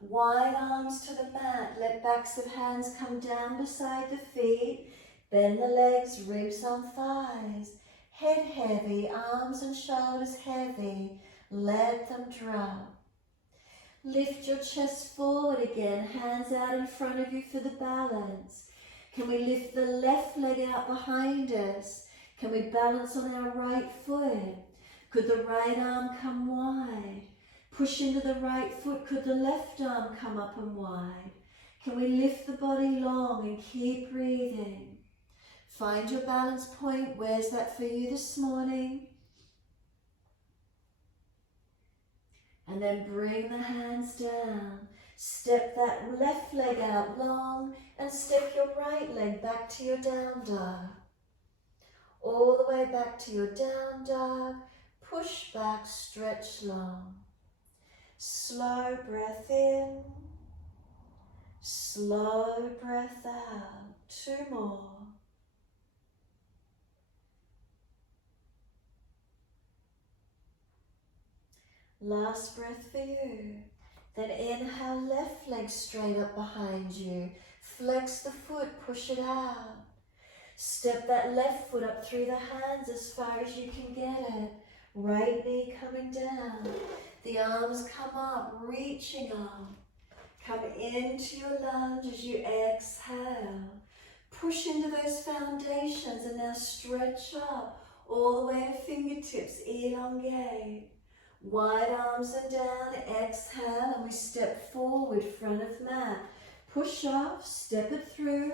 Wide arms to the mat, let backs of hands come down beside the feet. Bend the legs, ribs on thighs. Head heavy, arms and shoulders heavy. Let them drop. Lift your chest forward again, hands out in front of you for the balance. Can we lift the left leg out behind us? Can we balance on our right foot? Could the right arm come wide? Push into the right foot. Could the left arm come up and wide? Can we lift the body long and keep breathing? Find your balance point. Where's that for you this morning? And then bring the hands down. Step that left leg out long and step your right leg back to your down dog. All the way back to your down dog. Push back, stretch long. Slow breath in. Slow breath out. 2 more. Last breath for you. Then inhale, left leg straight up behind you. Flex the foot, push it out. Step that left foot up through the hands as far as you can get it. Right knee coming down. The arms come up, reaching up. Come into your lunge as you exhale. Push into those foundations and now stretch up all the way to fingertips, elongate. Wide arms and down, exhale, and we step forward, front of mat. Push off, step it through.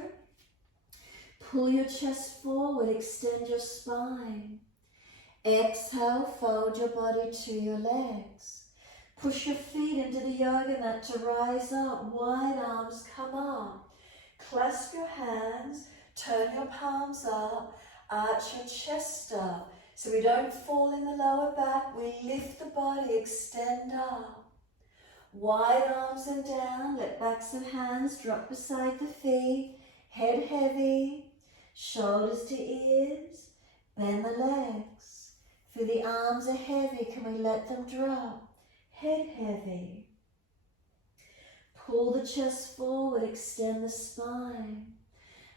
Pull your chest forward, extend your spine. Exhale, fold your body to your legs. Push your feet into the yoga mat to rise up. Wide arms come up. Clasp your hands, turn your palms up, arch your chest up. So we don't fall in the lower back, we lift the body, extend up. Wide arms and down, let backs of hands drop beside the feet. Head heavy, shoulders to ears, bend the legs. Feel the arms are heavy, can we let them drop? Head heavy. Pull the chest forward, extend the spine.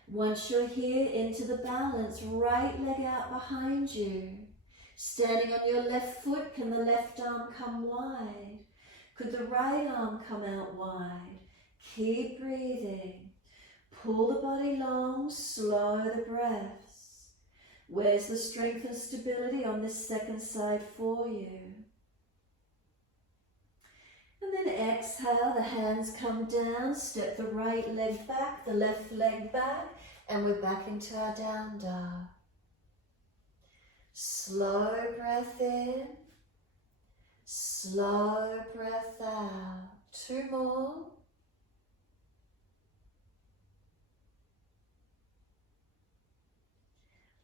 Once you're here, into the balance, right leg out behind you. Standing on your left foot, can the left arm come wide? Could the right arm come out wide? Keep breathing. Pull the body long, slow the breaths. Where's the strength and stability on this second side for you? And then exhale, the hands come down, step the right leg back, the left leg back, and we're back into our down dog. Slow breath in, slow breath out. 2 more.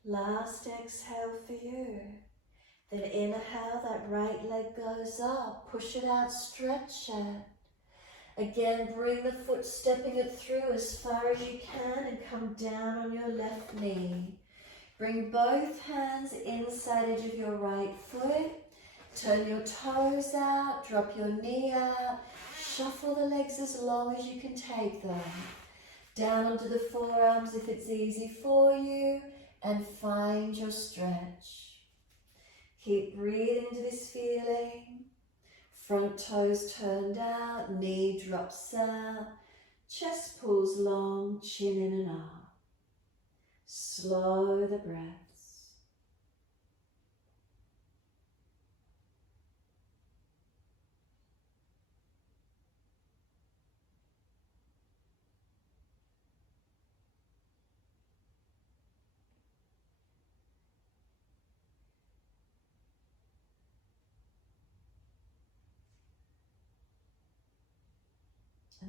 Last exhale for you. Then inhale, that right leg goes up. Push it out, stretch it. Again, bring the foot, stepping it through as far as you can and come down on your left knee. Bring both hands inside edge of your right foot. Turn your toes out, drop your knee out. Shuffle the legs as long as you can take them. Down onto the forearms if it's easy for you, and find your stretch. Keep breathing into this feeling. Front toes turned out, knee drops out, chest pulls long, chin in and up. Slow the breaths.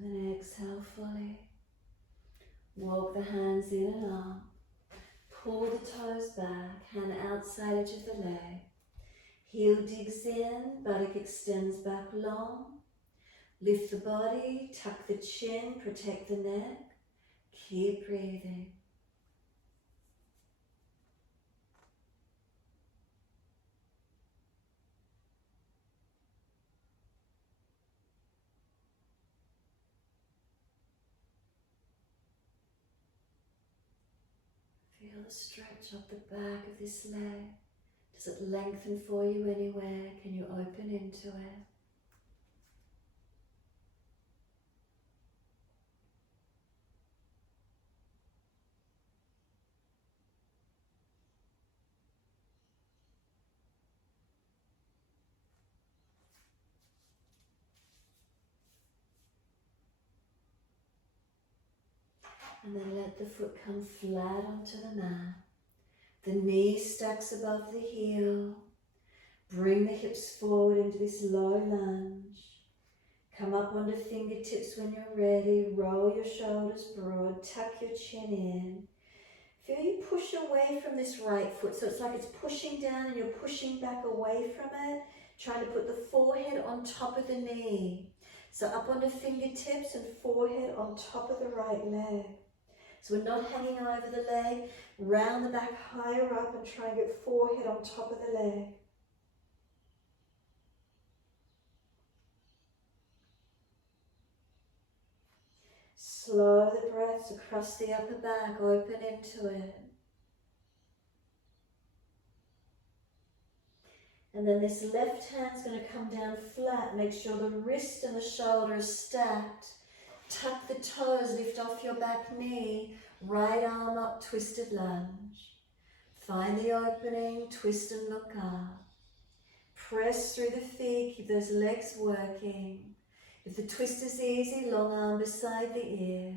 And then exhale fully. Walk the hands in and up. Pull the toes back, hand outside edge of the leg. Heel digs in, buttock extends back long. Lift the body, tuck the chin, protect the neck. Keep breathing. Feel the stretch up the back of this leg. Does it lengthen for you anywhere? Can you open into it? And then let the foot come flat onto the mat. The knee stacks above the heel. Bring the hips forward into this low lunge. Come up onto fingertips when you're ready. Roll your shoulders broad. Tuck your chin in. Feel you push away from this right foot. So it's like it's pushing down and you're pushing back away from it. Trying to put the forehead on top of the knee. So up onto fingertips and forehead on top of the right leg. So we're not hanging over the leg. Round the back higher up and try and get forehead on top of the leg. Slow the breaths across the upper back, open into it. And then this left hand's going to come down flat. Make sure the wrist and the shoulder are stacked. Tuck the toes, lift off your back knee. Right arm up, twisted lunge. Find the opening, twist and look up. Press through the feet, keep those legs working. If the twist is easy, long arm beside the ear.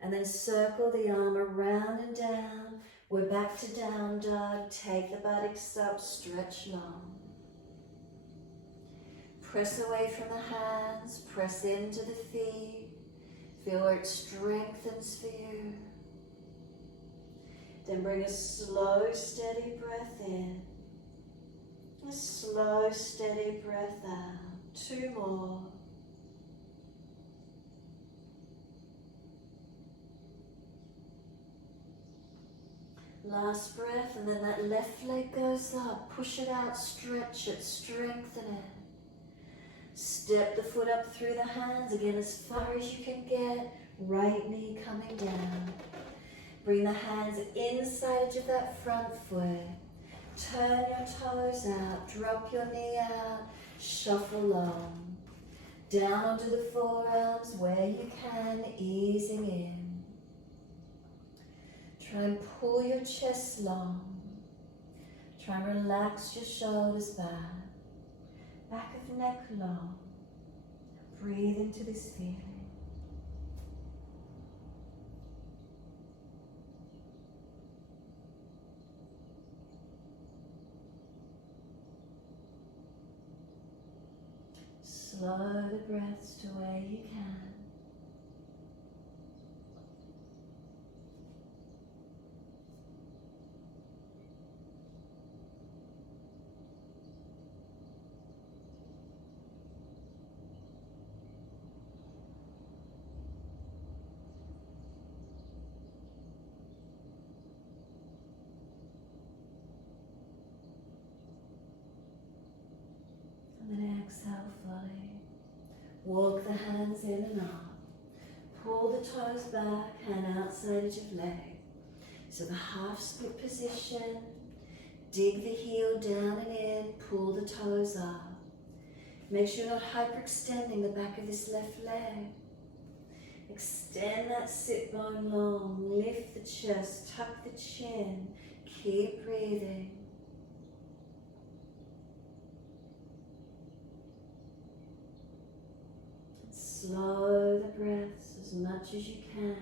And then circle the arm around and down. We're back to down dog. Take the buttocks up, stretch long. Press away from the hands, press into the feet. Feel where it strengthens for you. Then bring a slow, steady breath in. A slow, steady breath out. 2 more. Last breath, and then that left leg goes up. Push it out, stretch it, strengthen it. Step the foot up through the hands, again as far as you can get. Right knee coming down. Bring the hands inside of that front foot. Turn your toes out, drop your knee out, shuffle long. Down onto the forearms where you can, easing in. Try and pull your chest long. Try and relax your shoulders back. Back of neck long. Breathe into this feeling. Slow the breaths to where you can. And then exhale fully. Walk the hands in and up. Pull the toes back, hand outside edge of leg. So the half split position. Dig the heel down and in, pull the toes up. Make sure you're not hyperextending the back of this left leg. Extend that sit bone long, lift the chest, tuck the chin. Keep breathing. Slow the breaths as much as you can.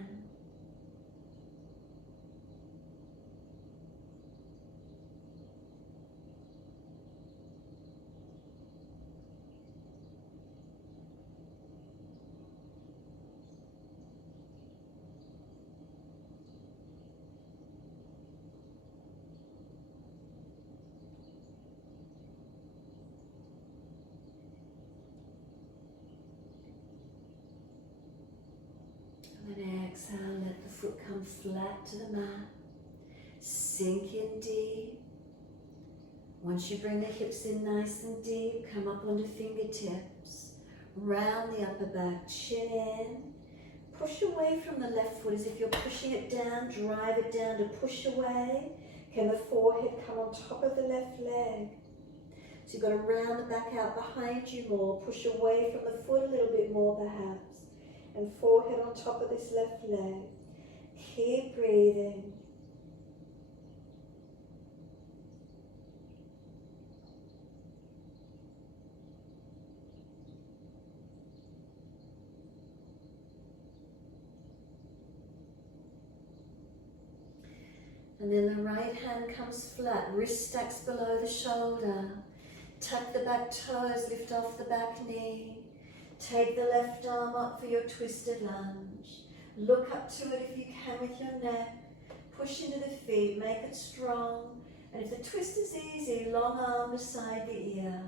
And then exhale, let the foot come flat to the mat. Sink in deep. Once you bring the hips in nice and deep, come up onto fingertips. Round the upper back, chin in. Push away from the left foot as if you're pushing it down. Drive it down to push away. Can the forehead come on top of the left leg? So you've got to round the back out behind you more. Push away from the foot a little bit more perhaps. And forehead on top of this left leg. Keep breathing. And then the right hand comes flat, wrist stacks below the shoulder. Tuck the back toes, lift off the back knee. Take the left arm up for your twisted lunge. Look up to it if you can with your neck. Push into the feet, make it strong. And if the twist is easy, long arm beside the ear.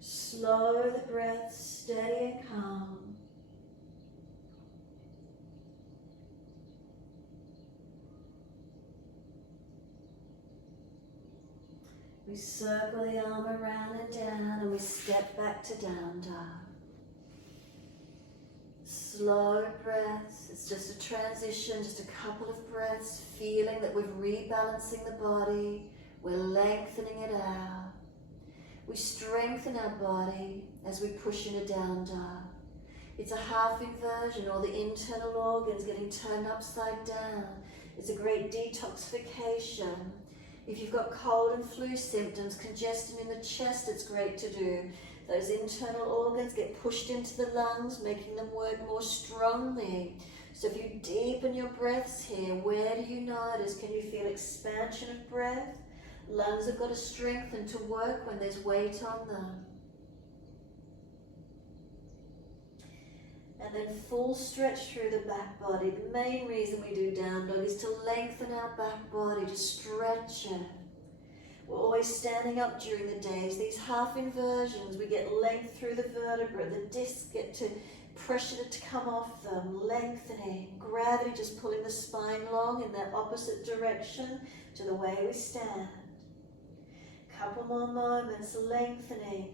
Slow the breath, steady and calm. We circle the arm around and down and we step back to down dog. Slow breaths, it's just a transition, just a couple of breaths, feeling that we're rebalancing the body, we're lengthening it out. We strengthen our body as we push into down dog. It's a half inversion, all the internal organs getting turned upside down. It's a great detoxification. If you've got cold and flu symptoms, congestion in the chest, it's great to do. Those internal organs get pushed into the lungs, making them work more strongly. So if you deepen your breaths here, where do you notice? Can you feel expansion of breath? Lungs have got to strengthen to work when there's weight on them. And then full stretch through the back body. The main reason we do down dog is to lengthen our back body, to stretch it. We're always standing up during the days. These half inversions, we get length through the vertebra. The discs get to pressure to come off them, lengthening. Gravity just pulling the spine long in that opposite direction to the way we stand. Couple more moments, lengthening.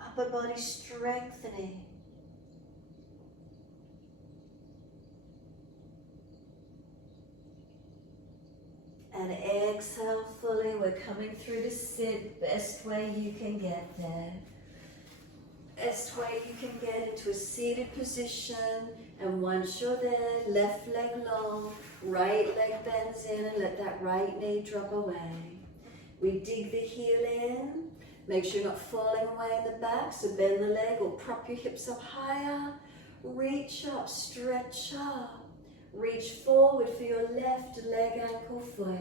Upper body strengthening. And exhale fully. We're coming through to sit. Best way you can get there. Best way you can get into a seated position. And once you're there, left leg long, right leg bends in, and let that right knee drop away. We dig the heel in. Make sure you're not falling away in the back. So bend the leg or prop your hips up higher. Reach up, stretch up. Reach forward for your left leg, ankle, foot.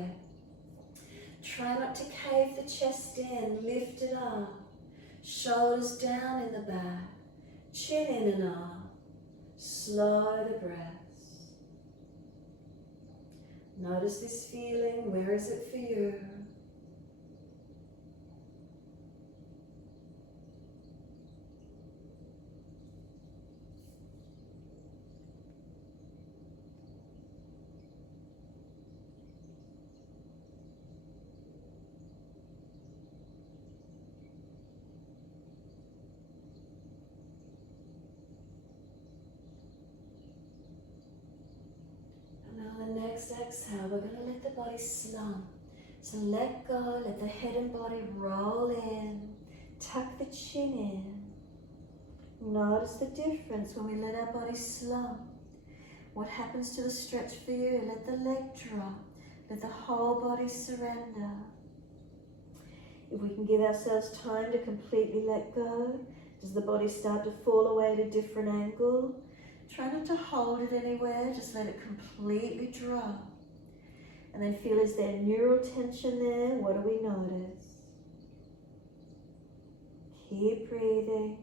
Try not to cave the chest in, lift it up. Shoulders down in the back, chin in and up. Slow the breaths. Notice this feeling, where is it for you? Next exhale, we're going to let the body slump. So let go, let the head and body roll in. Tuck the chin in. Notice the difference when we let our body slump. What happens to the stretch for you? Let the leg drop. Let the whole body surrender. If we can give ourselves time to completely let go, does the body start to fall away at a different angle? Try not to hold it anywhere, just let it completely drop. And then feel, is there neural tension there? What do we notice? Keep breathing.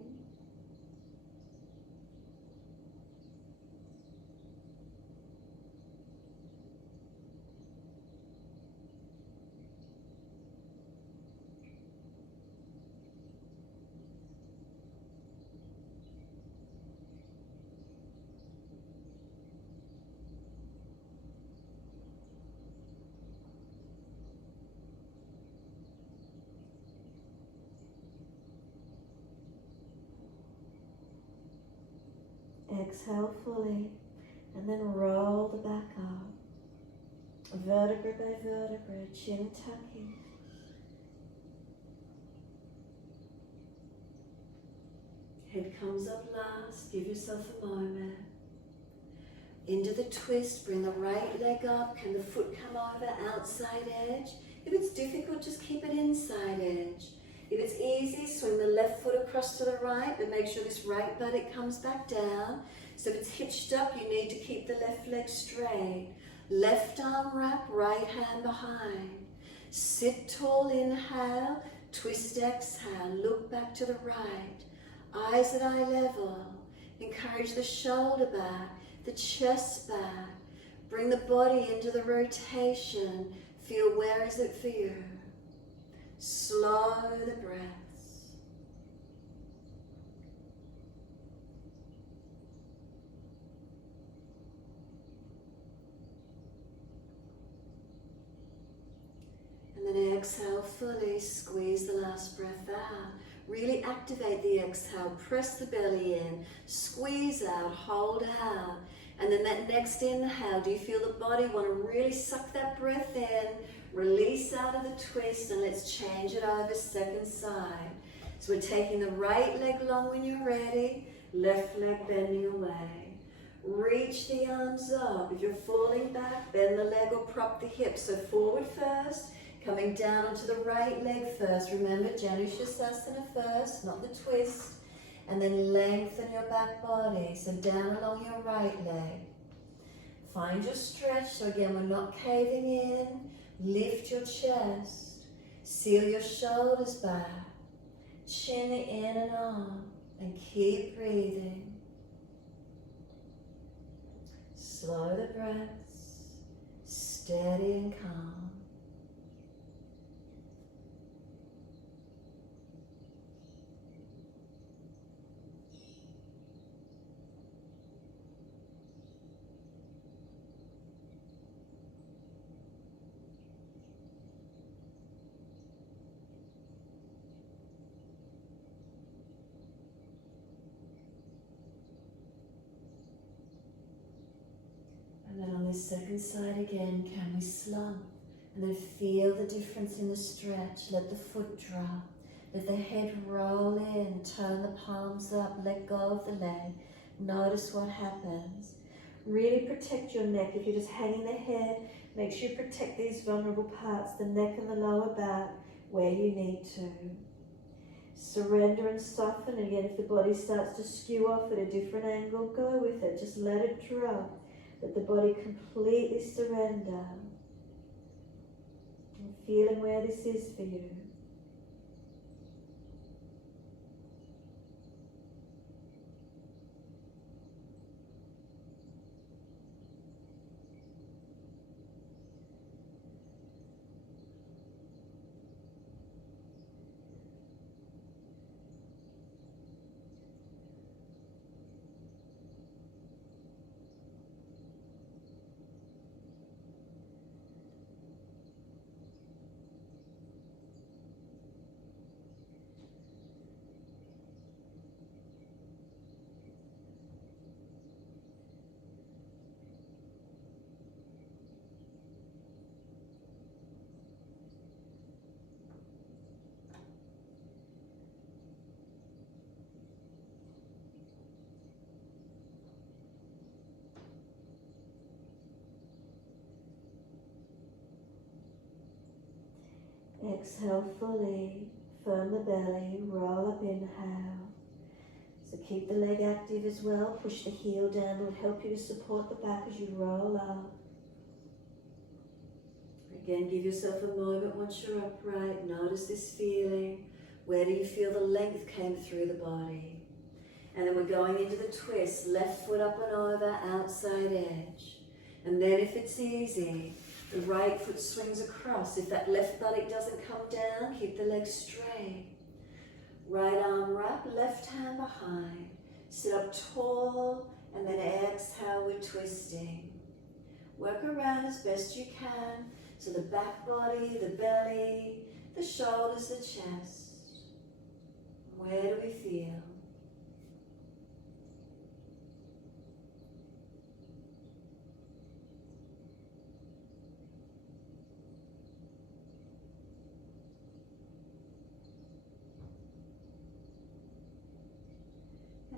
Exhale fully, and then roll the back up. Vertebra by vertebra, chin tucking. Head comes up last, give yourself a moment. Into the twist, bring the right leg up. Can the foot come over outside edge? If it's difficult, just keep it inside edge. If it's easy, swing the left foot across to the right, but make sure this right buttock comes back down. So if it's hitched up, you need to keep the left leg straight. Left arm wrap, right hand behind. Sit tall, inhale, twist, exhale, look back to the right. Eyes at eye level. Encourage the shoulder back, the chest back. Bring the body into the rotation. Feel, where is it for you? Slow the breaths. And then exhale fully, squeeze the last breath out. Really activate the exhale, press the belly in, squeeze out, hold out. And then that next inhale, do you feel the body want to really suck that breath in? Release out of the twist, and let's change it over second side. So we're taking the right leg long when you're ready, left leg bending away. Reach the arms up. If you're falling back, bend the leg or prop the hips. So forward first, coming down onto the right leg first. Remember, Janushasana first, not the twist. And then lengthen your back body. So down along your right leg. Find your stretch. So again, we're not caving in. Lift your chest. Seal your shoulders back. Chin in and on. And keep breathing. Slow the breaths. Steady and calm. And then on this second side again, can we slump? And then feel the difference in the stretch. Let the foot drop. Let the head roll in. Turn the palms up. Let go of the leg. Notice what happens. Really protect your neck. If you're just hanging the head, make sure you protect these vulnerable parts, the neck and the lower back, where you need to. Surrender and soften. Again, if the body starts to skew off at a different angle, go with it. Just let it drop. Let the body completely surrender. And feeling where this is for you. Exhale fully, firm the belly, roll up, inhale. So keep the leg active as well, push the heel down, it'll help you to support the back as you roll up. Again, give yourself a moment once you're upright, notice this feeling. Where do you feel the length came through the body? And then we're going into the twist, left foot up and over, outside edge. And then if it's easy, the right foot swings across. If that left buttock doesn't come down, keep the leg straight. Right arm wrap, left hand behind. Sit up tall, and then exhale, we're twisting. Work around as best you can. So the back body, the belly, the shoulders, the chest. Where do we feel?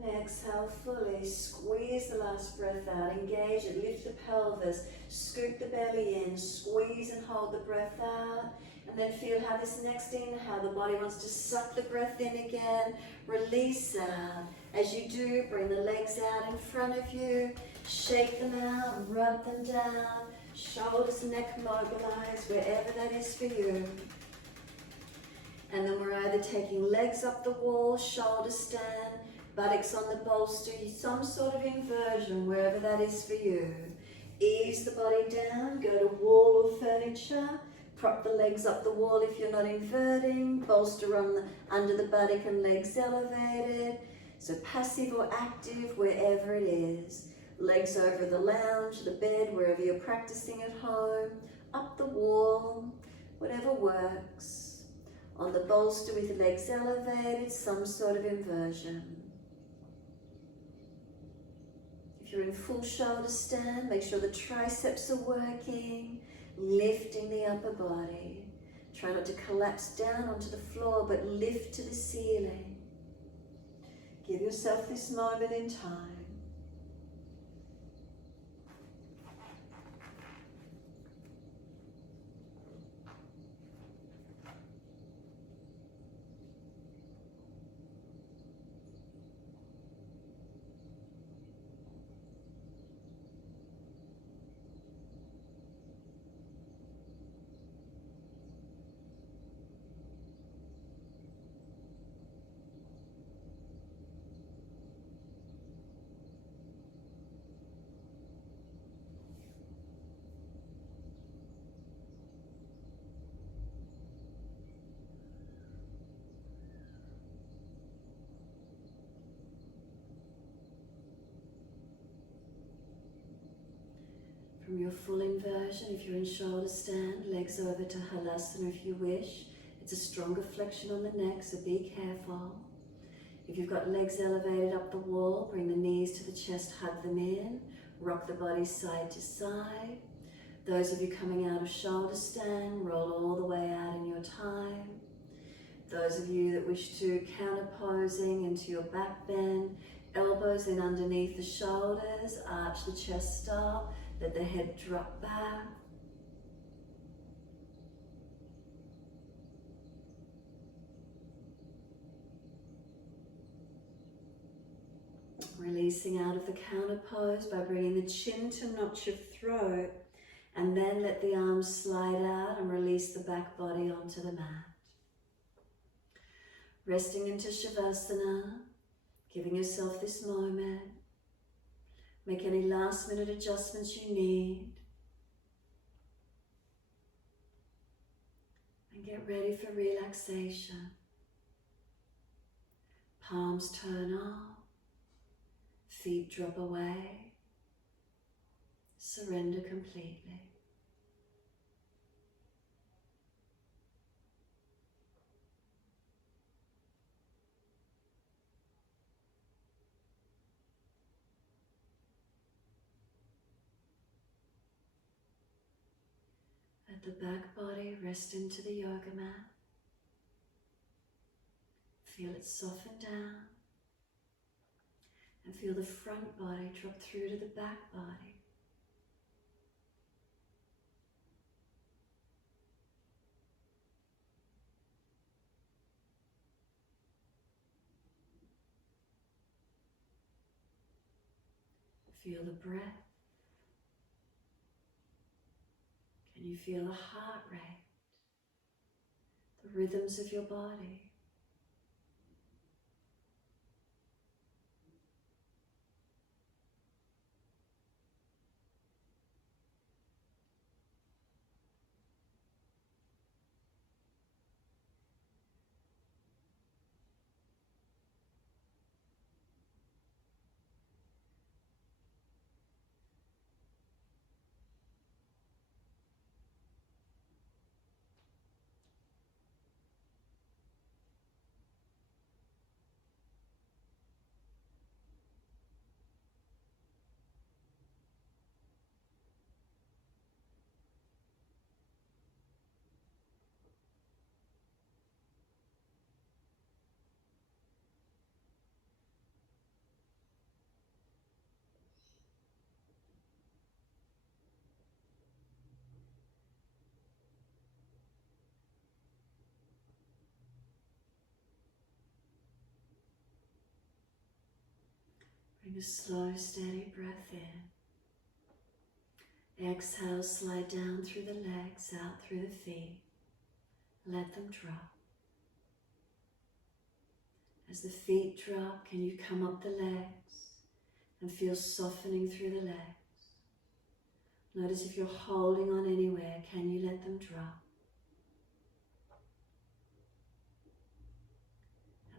And exhale fully, squeeze the last breath out, engage it, lift the pelvis, scoop the belly in, squeeze and hold the breath out, and then feel how this next inhale, the body wants to suck the breath in again, release out. As you do, bring the legs out in front of you, shake them out, rub them down, shoulders, neck mobilized, wherever that is for you. And then we're either taking legs up the wall, shoulder stand, buttocks on the bolster, some sort of inversion, wherever that is for you. Ease the body down, go to wall or furniture, prop the legs up the wall if you're not inverting, bolster on under the buttock and legs elevated. So passive or active, wherever it is. Legs over the lounge, the bed, wherever you're practicing at home, up the wall, whatever works. On the bolster with legs elevated, some sort of inversion. If you're in full shoulder stand, make sure the triceps are working, lifting the upper body. Try not to collapse down onto the floor, but lift to the ceiling. Give yourself this moment in time. From your full inversion, if you're in shoulder stand, legs over to Halasana if you wish. It's a stronger flexion on the neck, so be careful. If you've got legs elevated up the wall, bring the knees to the chest, hug them in. Rock the body side to side. Those of you coming out of shoulder stand, roll all the way out in your time. Those of you that wish to counter posing into your back bend, elbows in underneath the shoulders, arch the chest up, let the head drop back. Releasing out of the counter pose by bringing the chin to notch your throat, and then let the arms slide out and release the back body onto the mat. Resting into Shavasana, giving yourself this moment. Make any last minute adjustments you need. And get ready for relaxation. Palms turn off. Feet drop away. Surrender completely. Let the back body rest into the yoga mat. Feel it soften down. And feel the front body drop through to the back body. Feel the breath. Can you feel the heart rate? The rhythms of your body? Bring a slow, steady breath in. Exhale, slide down through the legs, out through the feet. Let them drop. As the feet drop, can you come up the legs and feel softening through the legs? Notice if you're holding on anywhere, can you let them drop?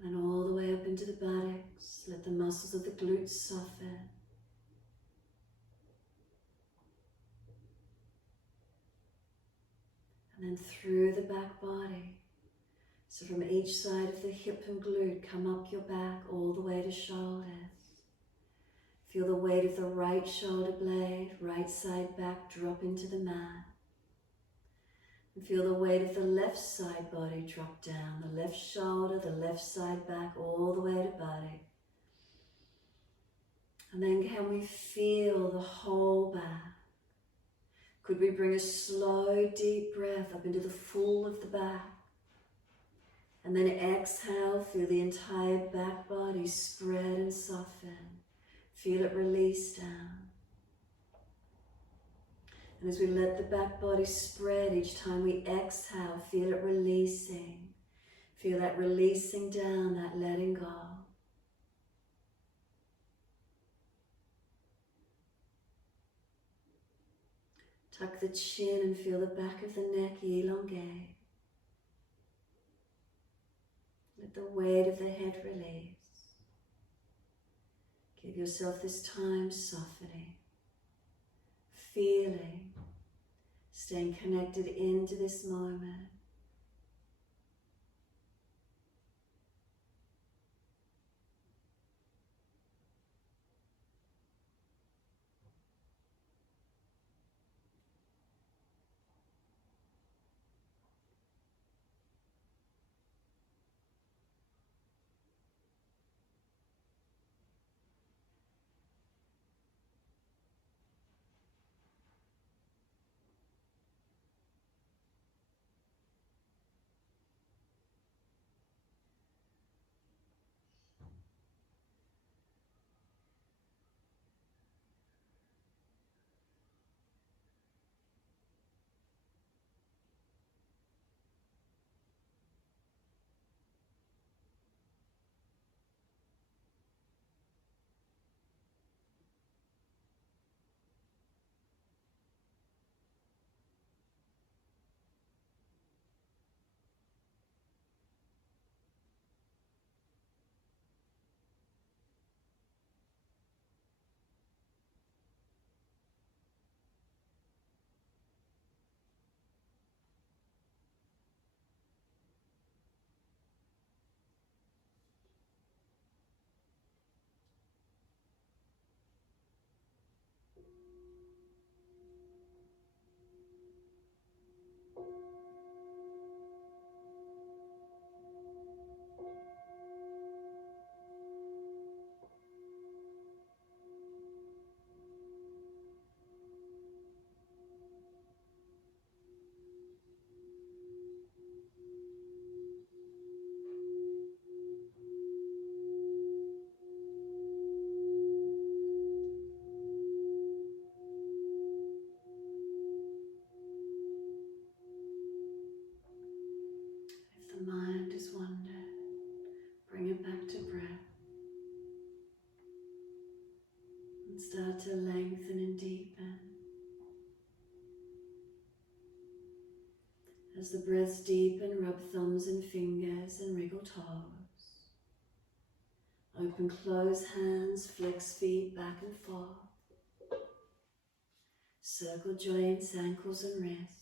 And then all the way up into the buttocks, let the muscles of the glutes soften. And then through the back body. So from each side of the hip and glute, come up your back all the way to shoulders. Feel the weight of the right shoulder blade, right side back drop into the mat. And feel the weight of the left side body drop down, the left shoulder, the left side back, all the way to body. And then can we feel the whole back? Could we bring a slow, deep breath up into the full of the back? And then exhale, feel the entire back body spread and soften. Feel it release down. And as we let the back body spread, each time we exhale, feel it releasing. Feel that releasing down, that letting go. Tuck the chin and feel the back of the neck elongate. Let the weight of the head release. Give yourself this time softening. feeling, staying connected into this moment. If the mind has wandered, bring it back to breath and start to lengthen and deepen. As the breaths deepen, rub thumbs and fingers and wriggle toes. Open, close hands, flex feet back and forth. Circle joints, ankles and wrists.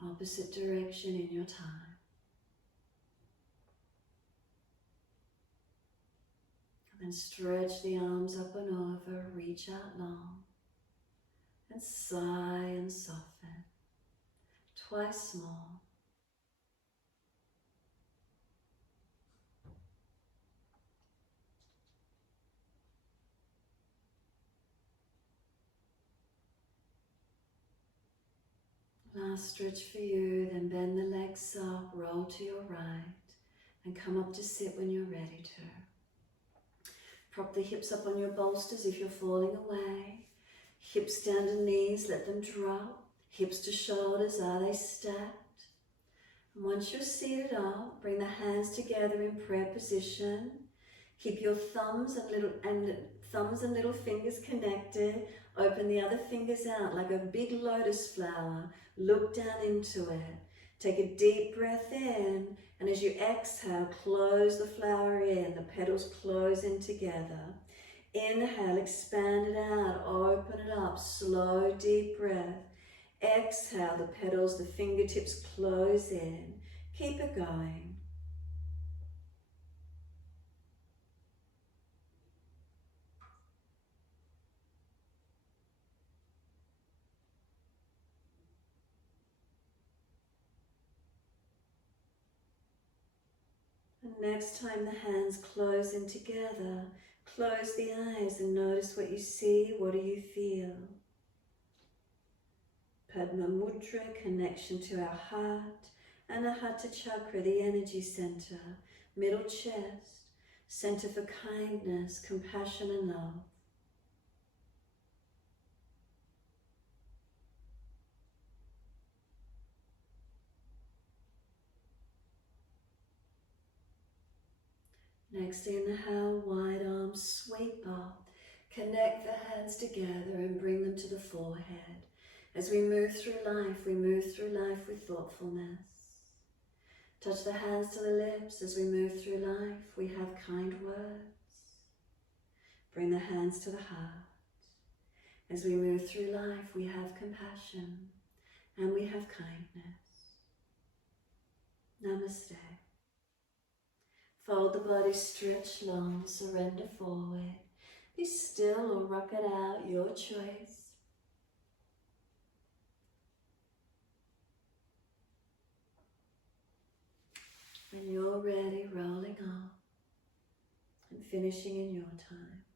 Opposite direction in your time. And then stretch the arms up and over, reach out long. And sigh and soften. Twice more. Last stretch for you, then bend the legs up, roll to your right, and come up to sit when you're ready to. Prop the hips up on your bolsters if you're falling away. Hips down to knees, let them drop. Hips to shoulders, are they stacked? And once you're seated up, bring the hands together in prayer position. Keep your thumbs and little fingers connected. Open the other fingers out like a big lotus flower. Look down into it. Take a deep breath in, and as you exhale, close the flower in. The petals close in together. Inhale, expand it out, open it up, slow, deep breath. Exhale, the petals, the fingertips close in. Keep it going. And next time the hands close in together, close the eyes and notice what you see. What do you feel? Padma Mudra, connection to our heart. Anahata Chakra, the energy center. Middle chest, center for kindness, compassion and love. Next inhale, wide arms sweep up. Connect the hands together and bring them to the forehead. As we move through life with thoughtfulness. Touch the hands to the lips. As we move through life, we have kind words. Bring the hands to the heart. As we move through life, we have compassion and we have kindness. Namaste. Fold the body, stretch long, surrender forward. Be still or rock it out, your choice. When you're ready, rolling off and finishing in your time.